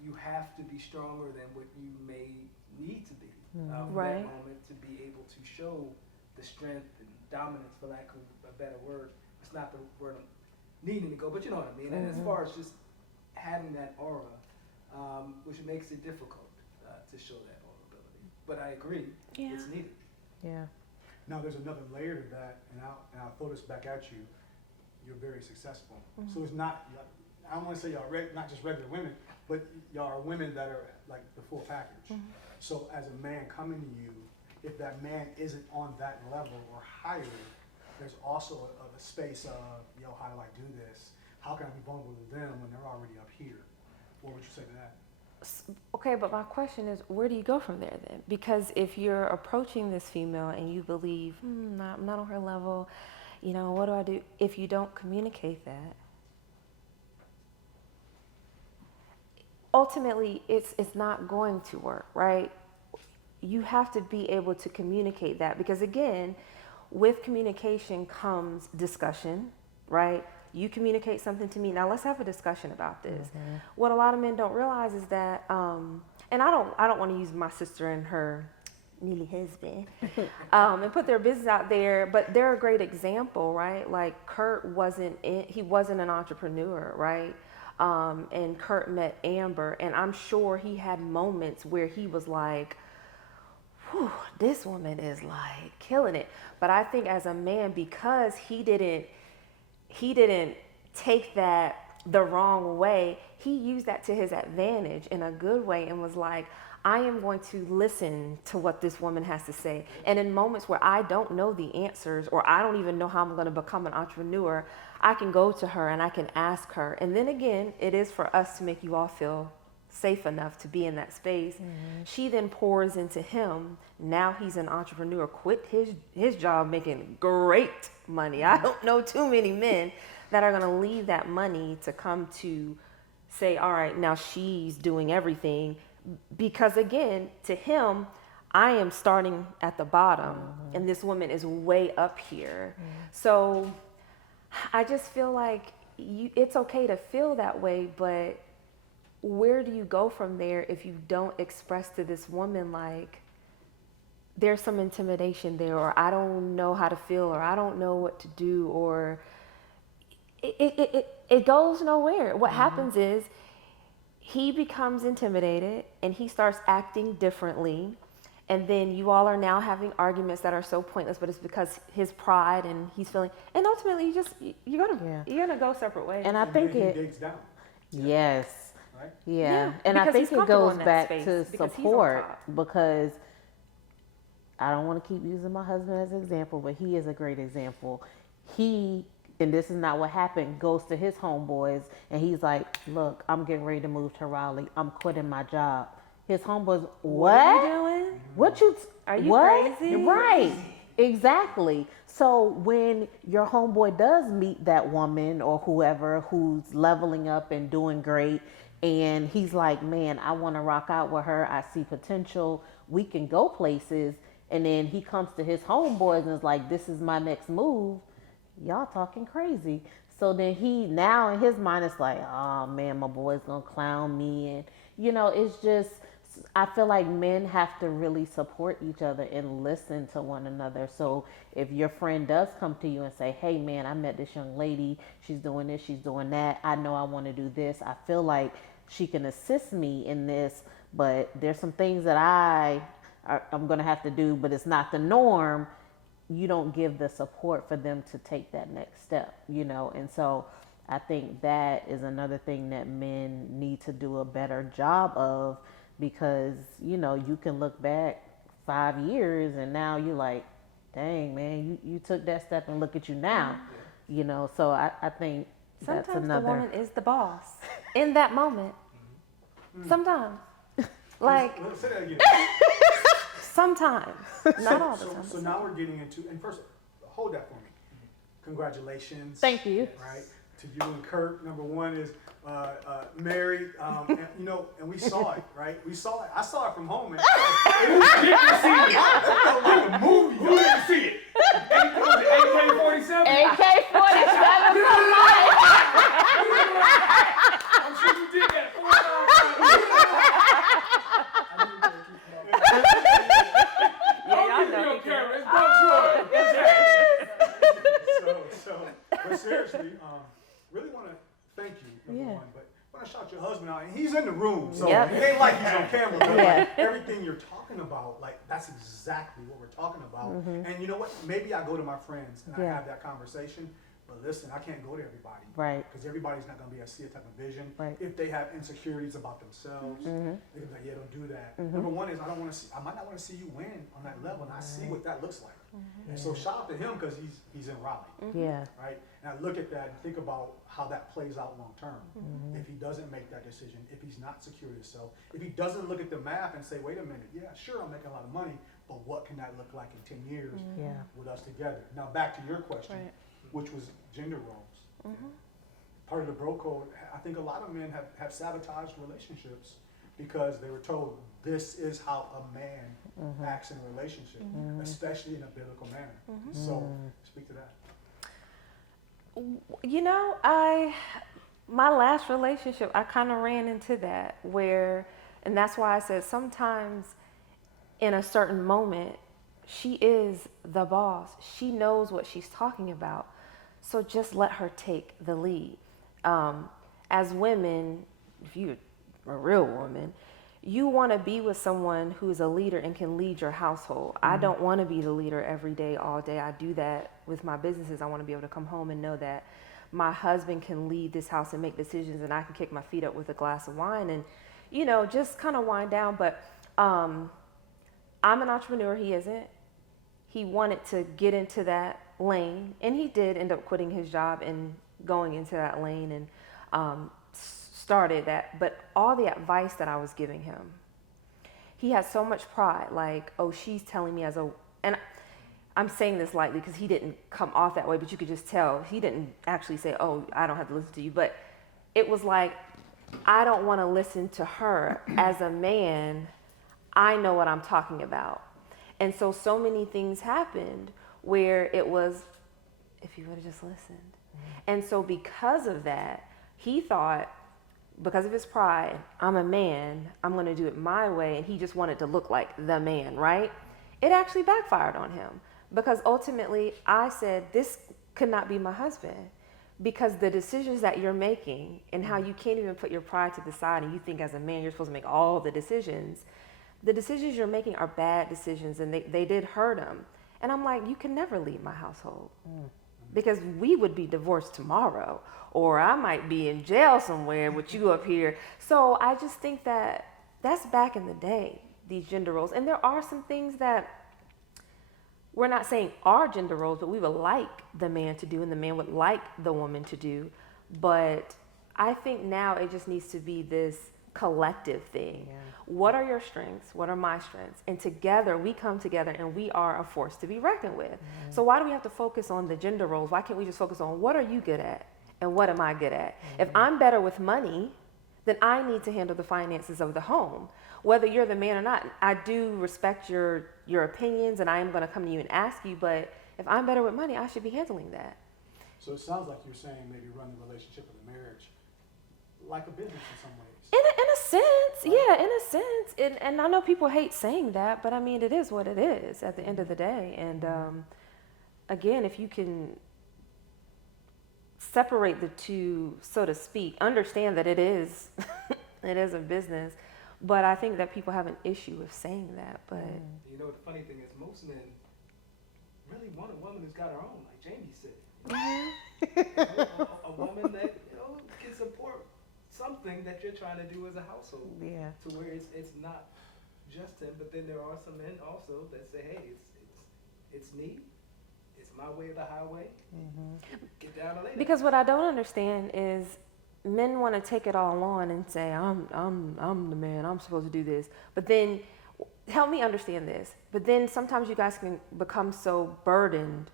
you have to be stronger than what you may need to be in Right. that moment to be able to show the strength and dominance, for lack of a better word. It's not the word I'm needing to go, but you know what I mean. And as far as just having that aura, which makes it difficult to show that vulnerability. But I agree, it's needed. Yeah. Now, there's another layer to that, and I'll throw this back at you. You're very successful. So it's not, I don't want to say y'all not just regular women, but y'all are women that are like the full package. So as a man coming to you, if that man isn't on that level or higher, there's also a space of, how do I do this? How can I be vulnerable to them when they're already up here? What would you say to that? Okay, but my question is, where do you go from there then? Because if you're approaching this female and you believe, I'm not on her level, what do I do? If you don't communicate that, ultimately it's not going to work, right? You have to be able to communicate that, because again, with communication comes discussion, right? You communicate something to me. Now let's have a discussion about this. What a lot of men don't realize is that, and I don't want to use my sister and her nearly husband and put their business out there, but they're a great example, right? Like Kurt wasn't an entrepreneur, right? And Kurt met Amber, and I'm sure he had moments where he was like, whew, this woman is like killing it. But I think as a man, because he didn't take that the wrong way, he used that to his advantage in a good way and was like, I am going to listen to what this woman has to say. And in moments where I don't know the answers, or I don't even know how I'm going to become an entrepreneur, I can go to her and I can ask her. And then again, it is for us to make you all feel safe enough to be in that space. She then pours into him. Now he's an entrepreneur, quit his job making great money. I don't know too many men that are going to leave that money to come to say, all right, now she's doing everything. Because again, to him, I am starting at the bottom and this woman is way up here. So I just feel like it's okay to feel that way, but where do you go from there if you don't express to this woman, like, there's some intimidation there, or I don't know how to feel, or I don't know what to do, or it goes nowhere. What happens is he becomes intimidated and he starts acting differently. And then you all are now having arguments that are so pointless, but it's because his pride and he's feeling, and ultimately you're gonna go separate ways. And I think he digs down. yes. Right? Yeah. And I because think he's it comfortable goes in that back space, to because he's on support, top. because I don't want to keep using my husband as an example, but he is a great example. He and this is not what happened, goes to his homeboys and he's like, look, I'm getting ready to move to Raleigh. I'm quitting my job. His homeboys, what? What are you doing? What you, Are you what? crazy? Right. Exactly. So when your homeboy does meet that woman or whoever who's leveling up and doing great, and he's like, man, I want to rock out with her. I see potential. We can go places. And then he comes to his homeboys and is like, this is my next move. Y'all talking crazy. So then he, now in his mind, it's like, oh man, my boy's gonna clown me. And you know, it's just, I feel like men have to really support each other and listen to one another. So if your friend does come to you and say, hey man, I met this young lady, she's doing this, she's doing that, I know I want to do this, I feel like she can assist me in this, but there's some things that I'm going to have to do, but it's not the norm. You don't give the support for them to take that next step, you know? And so I think that is another thing that men need to do a better job of, because, you know, you can look back 5 years and now you're like, dang man, you took that step and look at you now, you know? So I think that's Sometimes another. the woman is the boss in that moment. Sometimes. Like, Say that again. sometimes. Not all the So, time. so now we're getting into, and first, hold that for me. Congratulations. Thank you. Right, to you and Kurt. Number one is married, and, you know, and we saw it, right? We saw it. I saw it from home, and it felt like a movie. Who didn't see it? AK-47? AK-47. I'm sure you did that 4 times. Yeah, y'all know he Camera. can. It's So, but seriously, really want to thank you, number Yeah. one, but want to shout your husband out, and he's in the room, so Yep. it ain't like he's on camera, but Yeah. like everything you're talking about, like that's exactly what we're talking about. And you know what? Maybe I go to my friends and I Yeah. have that conversation, but listen, I can't go to everybody. Right. Because everybody's not going to be able to see a type of vision. Right. If they have insecurities about themselves, they're going to be like, yeah, don't do that. Number one is I might not want to see you win on that level, and I see what that looks like. And so shout out to him because he's in Raleigh. Yeah. Right? And I look at that and think about how that plays out long term. If he doesn't make that decision, if he's not secure in himself, if he doesn't look at the math and say, wait a minute, yeah, sure, I'm making a lot of money, but what can that look like in 10 years Yeah. with us together? Now back to your question, Right. which was gender roles. Part of the bro code, I think a lot of men have sabotaged relationships because they were told this is how a man acts in a relationship, especially in a biblical manner. So speak to that. You know, my last relationship, I kind of ran into that where, and that's why I said sometimes in a certain moment, she is the boss. She knows what she's talking about. So just let her take the lead. As women, if you're a real woman, you want to be with someone who is a leader and can lead your household. I don't want to be the leader every day, all day. I do that with my businesses. I want to be able to come home and know that my husband can lead this house and make decisions, and I can kick my feet up with a glass of wine and, you know, just kind of wind down. But I'm an entrepreneur. He isn't. He wanted to get into that lane, and he did end up quitting his job and going into that lane and started that. But all the advice that I was giving him, he had so much pride, like, oh, she's telling me and I'm saying this lightly because he didn't come off that way, but you could just tell he didn't actually say, oh, I don't have to listen to you. But it was like, I don't want to listen to her. As a man, I know what I'm talking about. And so many things happened where it was, if you would have just listened. And so because of that, he thought, because of his pride, I'm a man, I'm going to do it my way. And he just wanted to look like the man, right? It actually backfired on him because ultimately I said, this could not be my husband, because the decisions that you're making and how you can't even put your pride to the side and you think as a man you're supposed to make all the decisions you're making are bad decisions, and they did hurt him. And I'm like, you can never lead my household because we would be divorced tomorrow, or I might be in jail somewhere with you up here. So I just think that that's back in the day, these gender roles. And there are some things that we're not saying our gender roles, but we would like the man to do and the man would like the woman to do. But I think now it just needs to be this collective thing. Yeah. What are your strengths? What are my strengths? And together we come together and we are a force to be reckoned with. So why do we have to focus on the gender roles? Why can't we just focus on what are you good at and what am I good at? If I'm better with money, then I need to handle the finances of the home. Whether you're the man or not, I do respect your opinions and I am going to come to you and ask you, but if I'm better with money, I should be handling that. So it sounds like you're saying maybe run the relationship of the marriage like a business in some ways. In a sense, yeah, in a sense. And I know people hate saying that, but I mean, it is what it is at the end of the day. And again, if you can separate the two, so to speak, understand that it is, it is a business. But I think that people have an issue with saying that. But You know, the funny thing is most men really want a woman who's got her own, like Jamie said. A woman that, can support something that you're trying to do as a household. Yeah. To where it's not just him, but then there are some men also that say, hey, it's me, it's my way or the highway. Get down to later. because what I don't understand is men want to take it all on and say, I'm the man, I'm supposed to do this. But then, help me understand this. But then sometimes you guys can become so burdened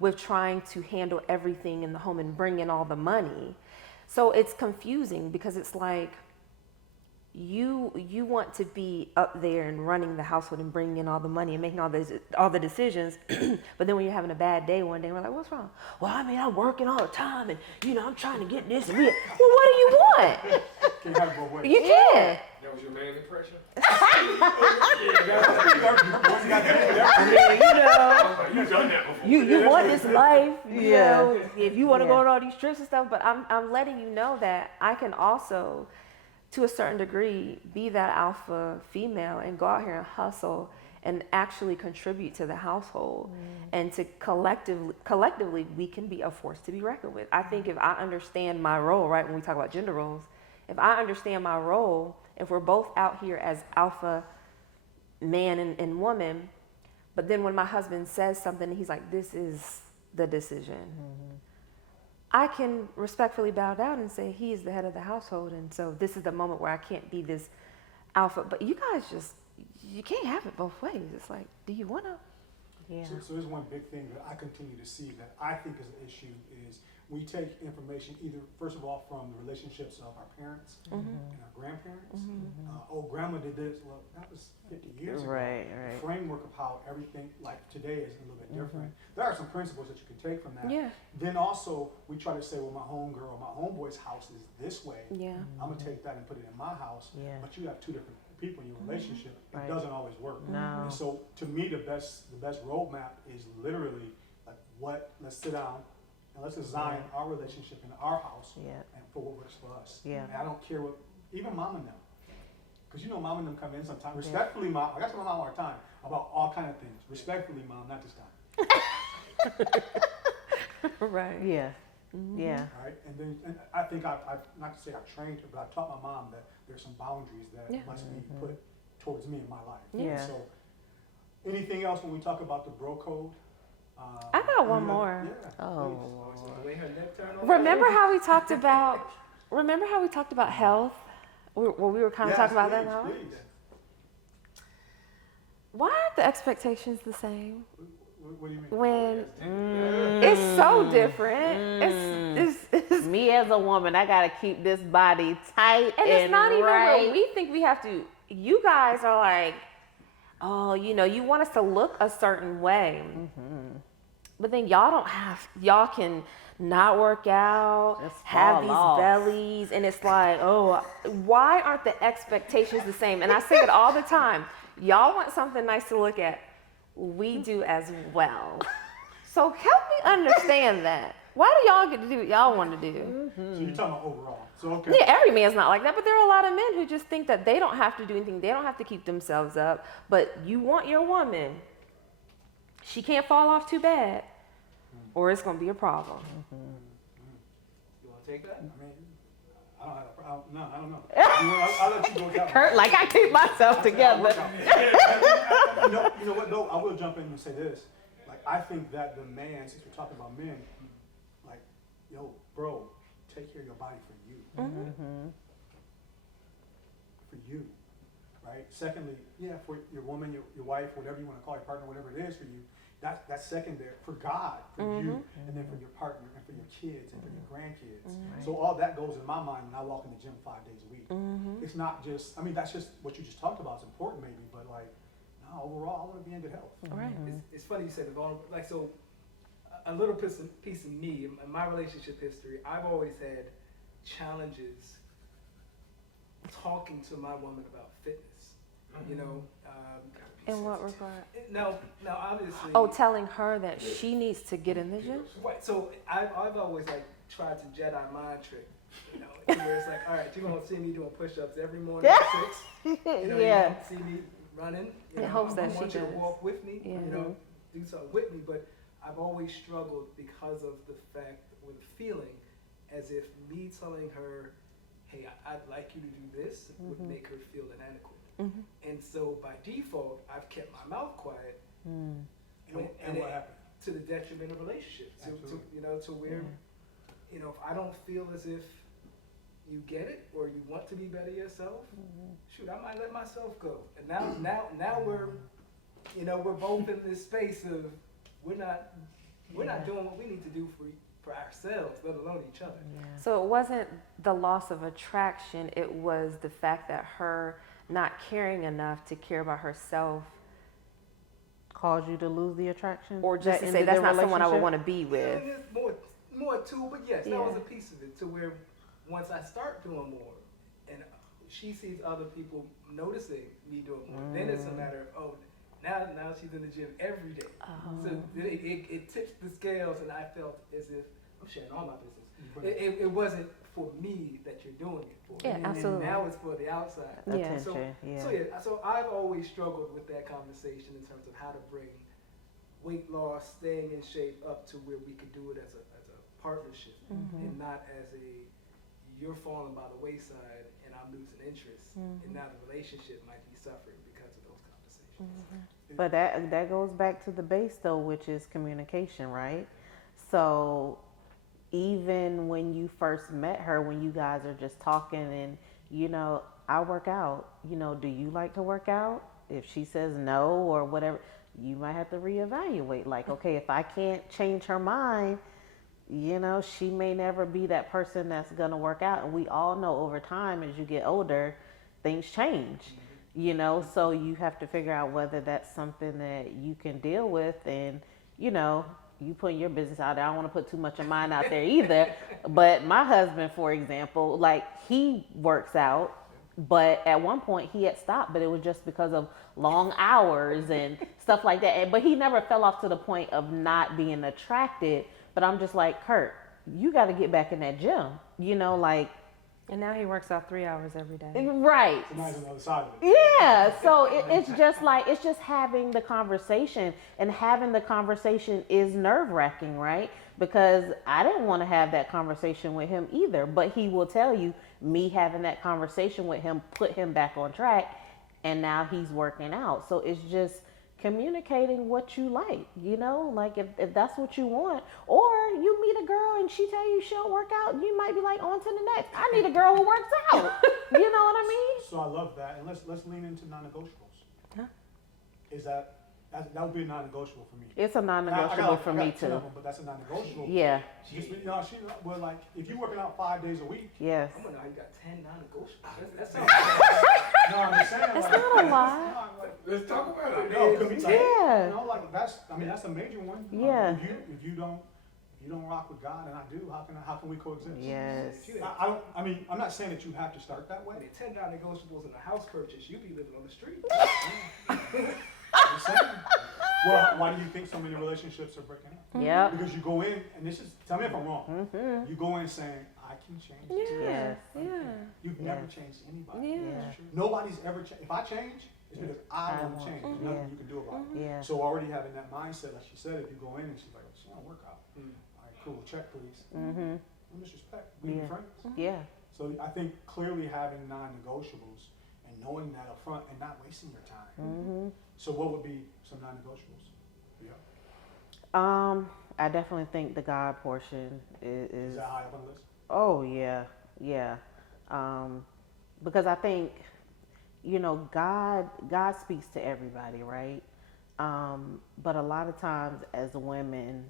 with trying to handle everything in the home and bring in all the money. So it's confusing because it's like you want to be up there and running the household and bringing in all the money and making all the decisions, but then when you're having a bad day one day, we're like, what's wrong? Well, I mean, I'm working all the time and I'm trying to get this. Well, what do you want? Can't have it both ways. You can't. That was your main impression? You've done that before. You want this life, Yeah. if you want to Yeah. go on all these trips and stuff, but I'm letting you know that I can also, to a certain degree, be that alpha female and go out here and hustle and actually contribute to the household. And to collectively, we can be a force to be reckoned with. I think if I understand my role, right, when we talk about gender roles, if I understand my role, if we're both out here as alpha man and woman, but then when my husband says something and he's like, this is the decision, I can respectfully bow down and say he is the head of the household, and so this is the moment where I can't be this alpha. But you guys you can't have it both ways. It's like, do you want to? Yeah. So there's one big thing that I continue to see that I think is an issue is we take information either, first of all, from the relationships of our parents and our grandparents. Grandma did this. Well, that was 50 years ago. Right. The framework of how everything, like today, is a little bit different. There are some principles that you can take from that. Yeah. Then also, we try to say, well, my homegirl or my homeboy's house is this way. Yeah. I'm going to take that and put it in my house. Yeah. But you have two different people in your relationship. Right. It doesn't always work. No. And so, to me, the best roadmap is literally like, let's sit down and let's design our relationship in our house Yeah. and for what works for us. Yeah. And I don't care what, even mom and them. Because mom and them come in sometimes. Respectfully, mom, I got to my mom all the time about all kind of things. Respectfully, mom, not this time. Right. Yeah. Yeah. All right, and I think I not to say I trained her, but I taught my mom that there's some boundaries that must be put towards me in my life. Yeah. So, anything else when we talk about the bro code? I got one more. Yeah, Oh. The way her neck turned over. Remember how we talked about health? We were kind of talking about that now. Please, please. Why aren't the expectations the same? What do you mean? When it's so different. It's Me as a woman, I gotta keep this body tight and it's not even right. where we think we have to. You guys are like, oh, you want us to look a certain way. But then y'all can not work out, Just have fall these off. bellies, and it's like, oh, why aren't the expectations the same? And I say it all the time. Y'all want something nice to look at. We do as well. So help me understand that. Why do y'all get to do what y'all want to do? So you're talking about overall. So okay. Yeah, every man's not like that, but there are a lot of men who just think that they don't have to do anything. They don't have to keep themselves up. But you want your woman. She can't fall off too bad, or it's going to be a problem. You want to take that? I mean, I don't have a problem. No, I don't know. I'll let you go with that one. Kurt, like I keep myself I'll together. work out. You know what? No, I will jump in and say this. I think that the man, since we're talking about men, like, yo, bro, take care of your body for you. For you, right? Secondly, yeah, for your woman, your wife, whatever you want to call your partner, whatever it is for you, that's secondary. For God, for you, and then for your partner, and for your kids, and for your grandkids. So all that goes in my mind when I walk in the gym 5 days a week. It's not just, I mean, that's just what you just talked about. It's important maybe, but like, no, overall, I want to be in good health. Right. It's funny you said the vulnerable, like, so a little piece of me, in my relationship history, I've always had challenges talking to my woman about fitness, you know. In what regard? Now, obviously. Oh, telling her that she needs to get in the gym? Right, so I've always like tried to Jedi mind trick, you know, where it's like, all right, you're gonna see me doing push-ups every morning at 6. You know, Yeah. you won't see me running. You In know, hopes that I want she you to does. walk with me, Yeah. you know, do something with me. But I've always struggled because of the fact or the feeling as if me telling her, hey, I'd like you to do this would make her feel inadequate. And so by default, I've kept my mouth quiet. And what happened? To the detriment of relationship, to you know, to where, you know, if I don't feel as if you get it or you want to be better yourself, shoot, I might let myself go. And now we're, you know, we're both in this space of we're not doing what we need to do for ourselves, let alone each other. So it wasn't the loss of attraction, it was the fact that her not caring enough to care about herself, Cause you to lose the attraction? or just That to say ended that's their not someone I would relationship? want to be with. And there's more too, but yes, that Yeah. was a piece of it. To where once I start doing more, and she sees other people noticing me doing more, then it's a matter of now she's in the gym every day. So it tips the scales, and I felt as if I'm sharing all my business. It wasn't for me that you're doing it for. Yeah, and absolutely. now it's for the outside. Yeah. So Attention, so I've always struggled with that conversation in terms of how to bring weight loss, staying in shape up to where we could do it as a partnership and not as you're falling by the wayside and I'm losing interest, and now the relationship might be suffering because of those conversations. But that goes back to the base though, which is communication, right? So even when you first met her, when you guys are just talking and, you know, I work out, you know, do you like to work out? If she says no or whatever, you might have to reevaluate. Like, okay, if I can't change her mind, you know, she may never be that person that's gonna work out. And we all know over time, as you get older, things change, you know, so you have to figure out whether that's something that you can deal with. And, you know, you putting your business out there, I don't want to put too much of mine out there either. But my husband, for example, like, he works out, but at one point he had stopped, but it was just because of long hours and stuff like that. But he never fell off to the point of not being attracted. But I'm just like, Kurt, you got to get back in that gym, you know, like. And now he works out 3 hours every day. Right. So now he's on the other side of it. Yeah. So it's just like, it's just having the conversation, and having the conversation is nerve-wracking, right? Because I didn't want to have that conversation with him either, but he will tell you, me having that conversation with him put him back on track, and now he's working out. So it's just communicating what you like, you know, like if that's what you want. Or you meet a girl and she tell you she don't work out, you might be like, on to the next. I need a girl who works out. You know what I mean? So I love that, and let's lean into non-negotiables. Huh? Is that would be a non-negotiable for me? It's a I non-negotiable got for I me got 10 too. of them, but that's a non-negotiable. Yeah. Just, you know, well, like, if you're working out 5 days a week, Yes. I'm gonna know how you got 10 non-negotiables. That's no, I'm just saying, That's like, not a lot. no, like, Let's talk about it. no, could be like, Yeah. you know, like, that's a major one. Yeah. If you don't rock with God and I do, how can we coexist? Yes. I'm not saying that you have to start that way. I mean, 10 non-negotiables in a house purchase, you'd be living on the street. I'm just saying. Well, why do you think so many relationships are breaking up? Yep. Because you go in, and tell me if I'm wrong. You go in saying, I can change. Yes. You've never changed anybody. Yeah. Nobody's ever changed. If I change, it's because I want to change. There's nothing you can do about it. Yeah. So already having that mindset, like she said, if you go in and she's like, she don't work out. All right, cool, check please. No disrespect. We be friends. Yeah. So I think clearly having non-negotiables and knowing that up front and not wasting your time. So what would be some non-negotiables? Yeah. I definitely think the God portion Is is that high up on the list? oh yeah. Because I think, God speaks to everybody, right? But a lot of times as women,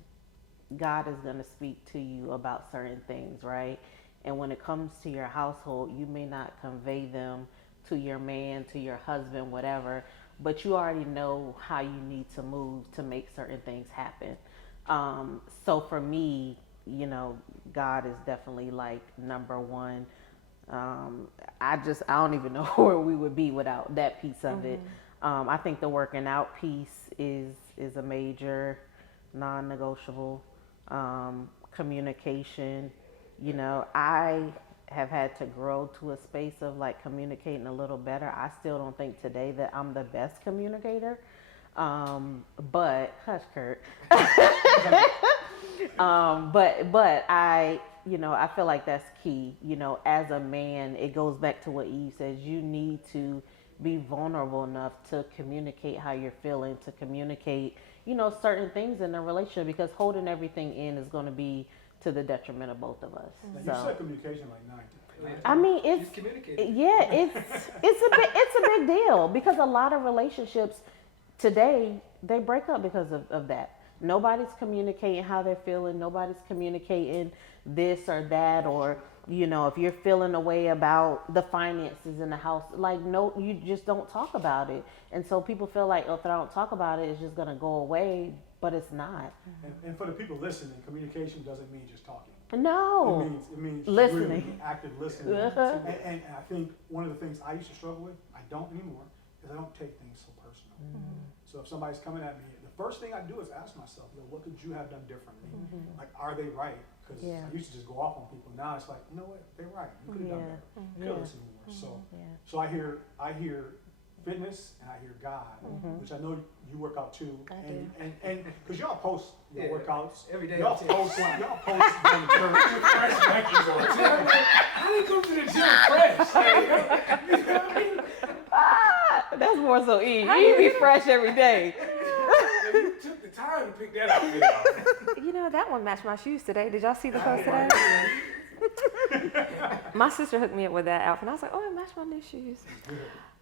God is going to speak to you about certain things, right? And when it comes to your household, you may not convey them to your man, to your husband, whatever, but you already know how you need to move to make certain things happen. So for me, God is definitely like number one. I don't even know where we would be without that piece of it. I think the working out piece is a major non-negotiable. Communication, I have had to grow to a space of like communicating a little better. I still don't think today that I'm the best communicator. But hush, Kurt. But I feel like that's key. As a man, it goes back to what Eve says. You need to be vulnerable enough to communicate how you're feeling, to communicate, certain things in a relationship, because holding everything in is going to be to the detriment of both of us. Now, you said communication like 90. I mean, She's communicating. it's a big deal, because a lot of relationships today, they break up because of that. Nobody's communicating how they're feeling. Nobody's communicating this or that, or if you're feeling a way about the finances in the house, no, you just don't talk about it. And so people feel like, if I don't talk about it, it's just going to go away, but it's not. And for the people listening, communication doesn't mean just talking. No. It means listening. really active listening. And I think one of the things I used to struggle with, I don't anymore, is I don't take things so personal. So if somebody's coming at me, the first thing I do is ask myself, what could you have done differently? Like, are they right? Because I used to just go off on people. Now it's like, you know what, they're right. You could have done better. You could have listened more. So I hear fitness and I hear God, which I know you work out too. And because y'all post your workouts every day. Y'all post on the church. I didn't go to the gym fresh. That's more so Eve. Eve be fresh every day. You took the time to pick that outfit out. That one matched my shoes today. Did y'all see the post today? My sister hooked me up with that outfit. I was like, oh, it matched my new shoes.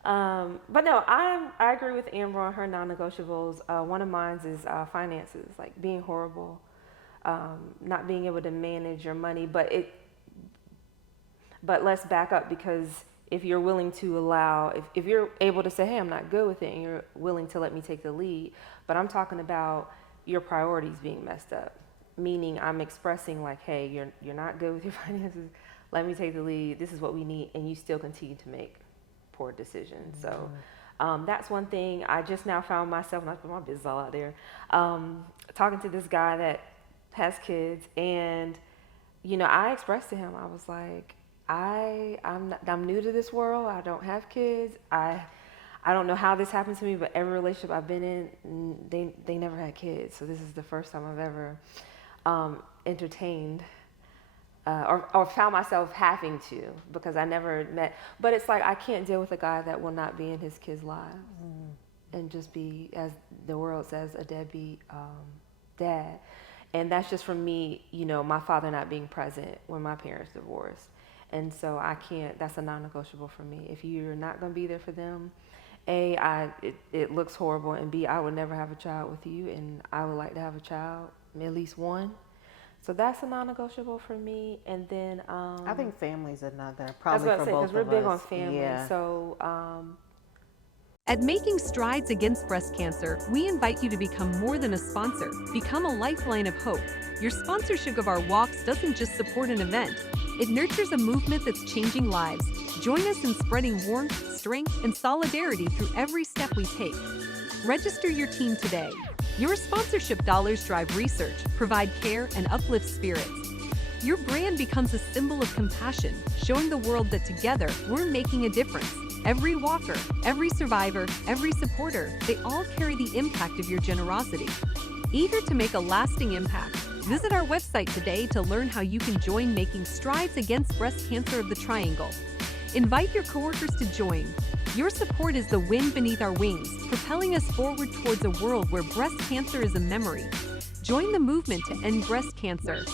But no, I agree with Amber on her non-negotiables. One of mine is finances, like being horrible, not being able to manage your money. But let's back up, because if you're willing to allow, if you're able to say, hey, I'm not good with it, and you're willing to let me take the lead, but I'm talking about your priorities being messed up, meaning I'm expressing like, hey, you're not good with your finances, let me take the lead, this is what we need, and you still continue to make poor decisions. So that's one thing. I just now found myself, not put my business all out there, talking to this guy that has kids, and I expressed to him, I was like, I'm new to this world. I don't have kids. I don't know how this happened to me, but every relationship I've been in, they never had kids. So this is the first time I've ever entertained or found myself having to, because I never met. But it's like I can't deal with a guy that will not be in his kids' lives and just be, as the world says, a deadbeat dad. And that's just from me, my father not being present when my parents divorced. And so I can't, that's a non-negotiable for me. If you're not going to be there for them, it looks horrible, and B, I would never have a child with you, and I would like to have a child, at least one. So that's a non-negotiable for me. And then I think family's another, I was probably going for to say, both because we're of big us. on family. Yeah. So At Making Strides Against Breast Cancer, we invite you to become more than a sponsor. Become a lifeline of hope. Your sponsorship of our walks doesn't just support an event. It nurtures a movement that's changing lives. Join us in spreading warmth, strength, and solidarity through every step we take. Register your team today. Your sponsorship dollars drive research, provide care, and uplift spirits. Your brand becomes a symbol of compassion, showing the world that together we're making a difference. Every walker, every survivor, every supporter, they all carry the impact of your generosity. Eager to make a lasting impact, visit our website today to learn how you can join Making Strides Against Breast Cancer of the Triangle. Invite your coworkers to join. Your support is the wind beneath our wings, propelling us forward towards a world where breast cancer is a memory. Join the movement to end breast cancer.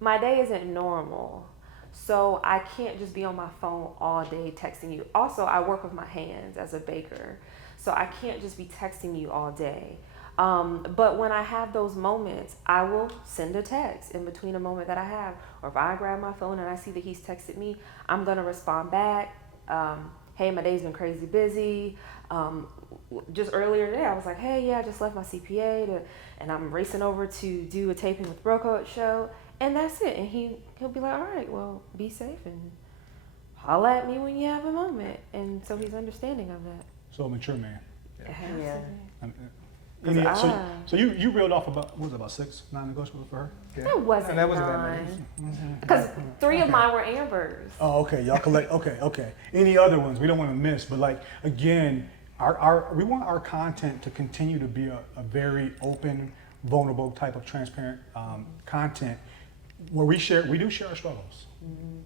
My day isn't normal, so I can't just be on my phone all day texting you. Also, I work with my hands as a baker, so I can't just be texting you all day. But when I have those moments, I will send a text in between a moment that I have. Or if I grab my phone and I see that he's texted me, I'm gonna respond back. Hey, my day's been crazy busy. Just earlier today, I was like, hey, yeah, I just left my CPA and I'm racing over to do a taping with Bro Code Show. And that's it. And he'll be like, all right, well, be safe and holla at me when you have a moment. And so he's understanding of that. So a mature man. It has to be. So you reeled off about, what was it, about 6 non-negotiables for her? Yeah. That wasn't And that wasn't that many. Because 3 of mine were Ambers. Oh, okay. Y'all collect. Okay. Any other ones we don't want to miss, but like again, we want our content to continue to be a very open, vulnerable type of transparent content where we do share our struggles.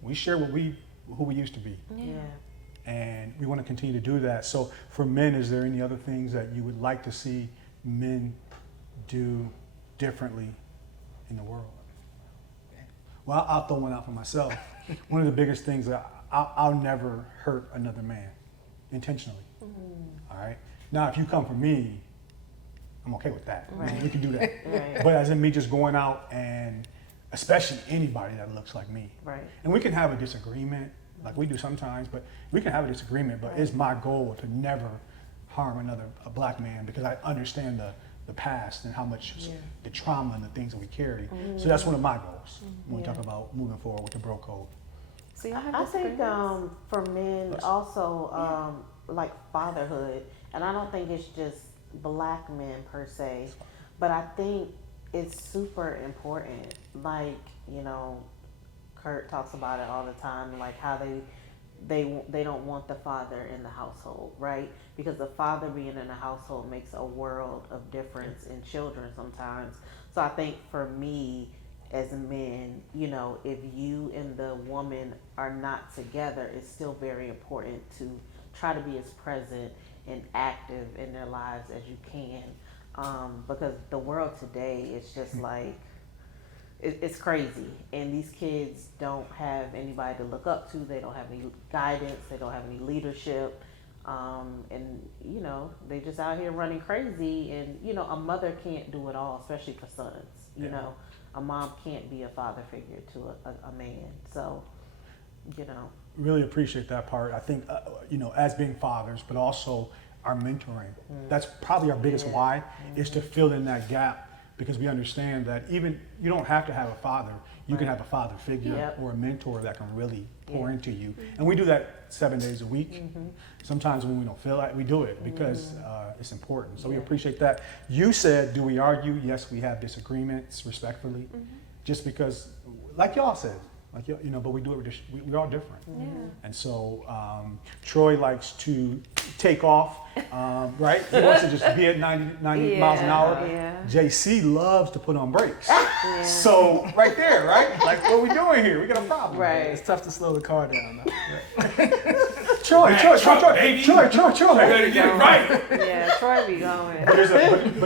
We share who we used to be. Yeah. And we want to continue to do that. So for men, is there any other things that you would like to see men do differently in the world? Well, I'll throw one out for myself. One of the biggest things that I'll never hurt another man intentionally. All right. Now, if you come for me, I'm okay with that. Right. We can do that. Right. But as in me just going out and especially anybody that looks like me. Right. And we can have a disagreement, like we do sometimes, but we can have a disagreement, but it's my goal to never harm a black man because I understand the past and how much the trauma and the things that we carry. So that's one of my goals when we talk about moving forward with the Bro Code. So y'all have I think disagreements? for men also like fatherhood, and I don't think it's just black men per se, but I think it's super important. Like, you know, Kurt talks about it all the time, like how they don't want the father in the household, right? Because the father being in the household makes a world of difference in children sometimes. So I think for me as men, you know, if you and the woman are not together, it's still very important to try to be as present and active in their lives as you can. Because the world today is just like, it's crazy, and these kids don't have anybody to look up to. They don't have any guidance. They don't have any leadership, and you know, they just out here running crazy. And you know, a mother can't do it all, especially for sons. You know, a mom can't be a father figure to a man. So, you know, Really appreciate that part. I think you know, as being fathers, but also our mentoring. That's probably our biggest why is to fill in that gap. Because we understand that even you don't have to have a father, you can have a father figure or a mentor that can really pour into you. And we do that 7 days a week. Sometimes when we don't feel like we do it because it's important. So we appreciate that. You said, do we argue? Yes, we have disagreements respectfully. Just because, like y'all said, like you know, but we do it. We're all different. And so Troy likes to take off, right? He wants to just be at 90 miles an hour. JC loves to put on brakes. So right there, right? Like, what are we doing here? We got a problem. right. It's tough to slow the car down. Troy. Better get it right. Yeah, Troy be going. But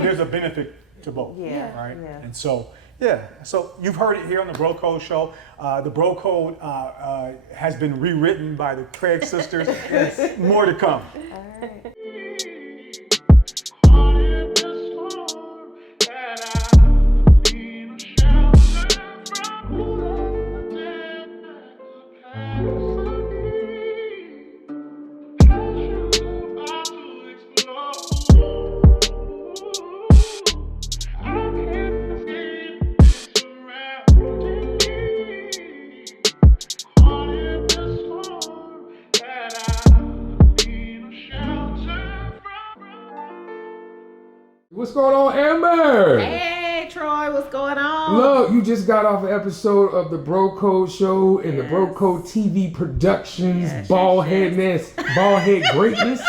there's a benefit to both. Right? Yeah. And so, so you've heard it here on the Bro Code Show. The Bro Code has been rewritten by the Craig sisters. More to come. All right. What's going on, Amber? Hey, Troy, what's going on? Look, you just got off an episode of the Bro Code Show and the Bro Code TV Productions, ballhead greatness.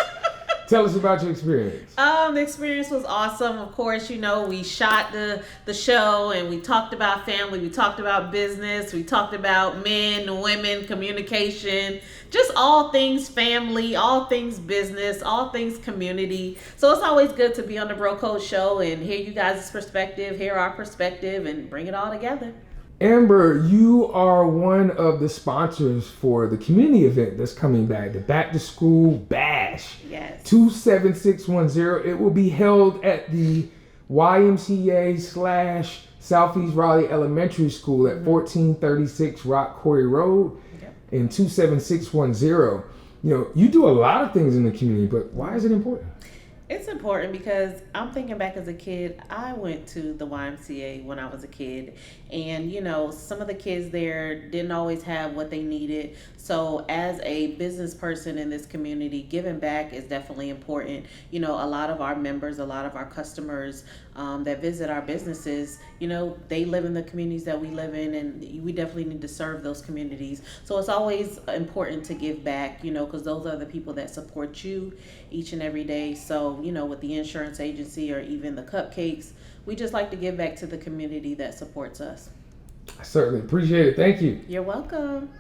Tell us about your experience. The experience was awesome. Of course, we shot the show and we talked about family, we talked about business, we talked about men, women, communication, just all things family, all things business, all things community. So it's always good to be on the Bro Code Show and hear you guys' perspective, hear our perspective, and bring it all together. Amber, you are one of the sponsors for the community event that's coming back, the Back to School Bash. Yes. 27610. It will be held at the YMCA / Southeast Raleigh Elementary School at 1436 Rock Quarry Road in 27610. You do a lot of things in the community, but why is it important? It's important because I'm thinking back as a kid, I went to the YMCA when I was a kid, and some of the kids there didn't always have what they needed. So as a business person in this community, giving back is definitely important. A lot of our members, a lot of our customers that visit our businesses, they live in the communities that we live in, and we definitely need to serve those communities. So it's always important to give back, because those are the people that support you each and every day. So, with the insurance agency or even the cupcakes, we just like to give back to the community that supports us. I certainly appreciate it. Thank you. You're welcome.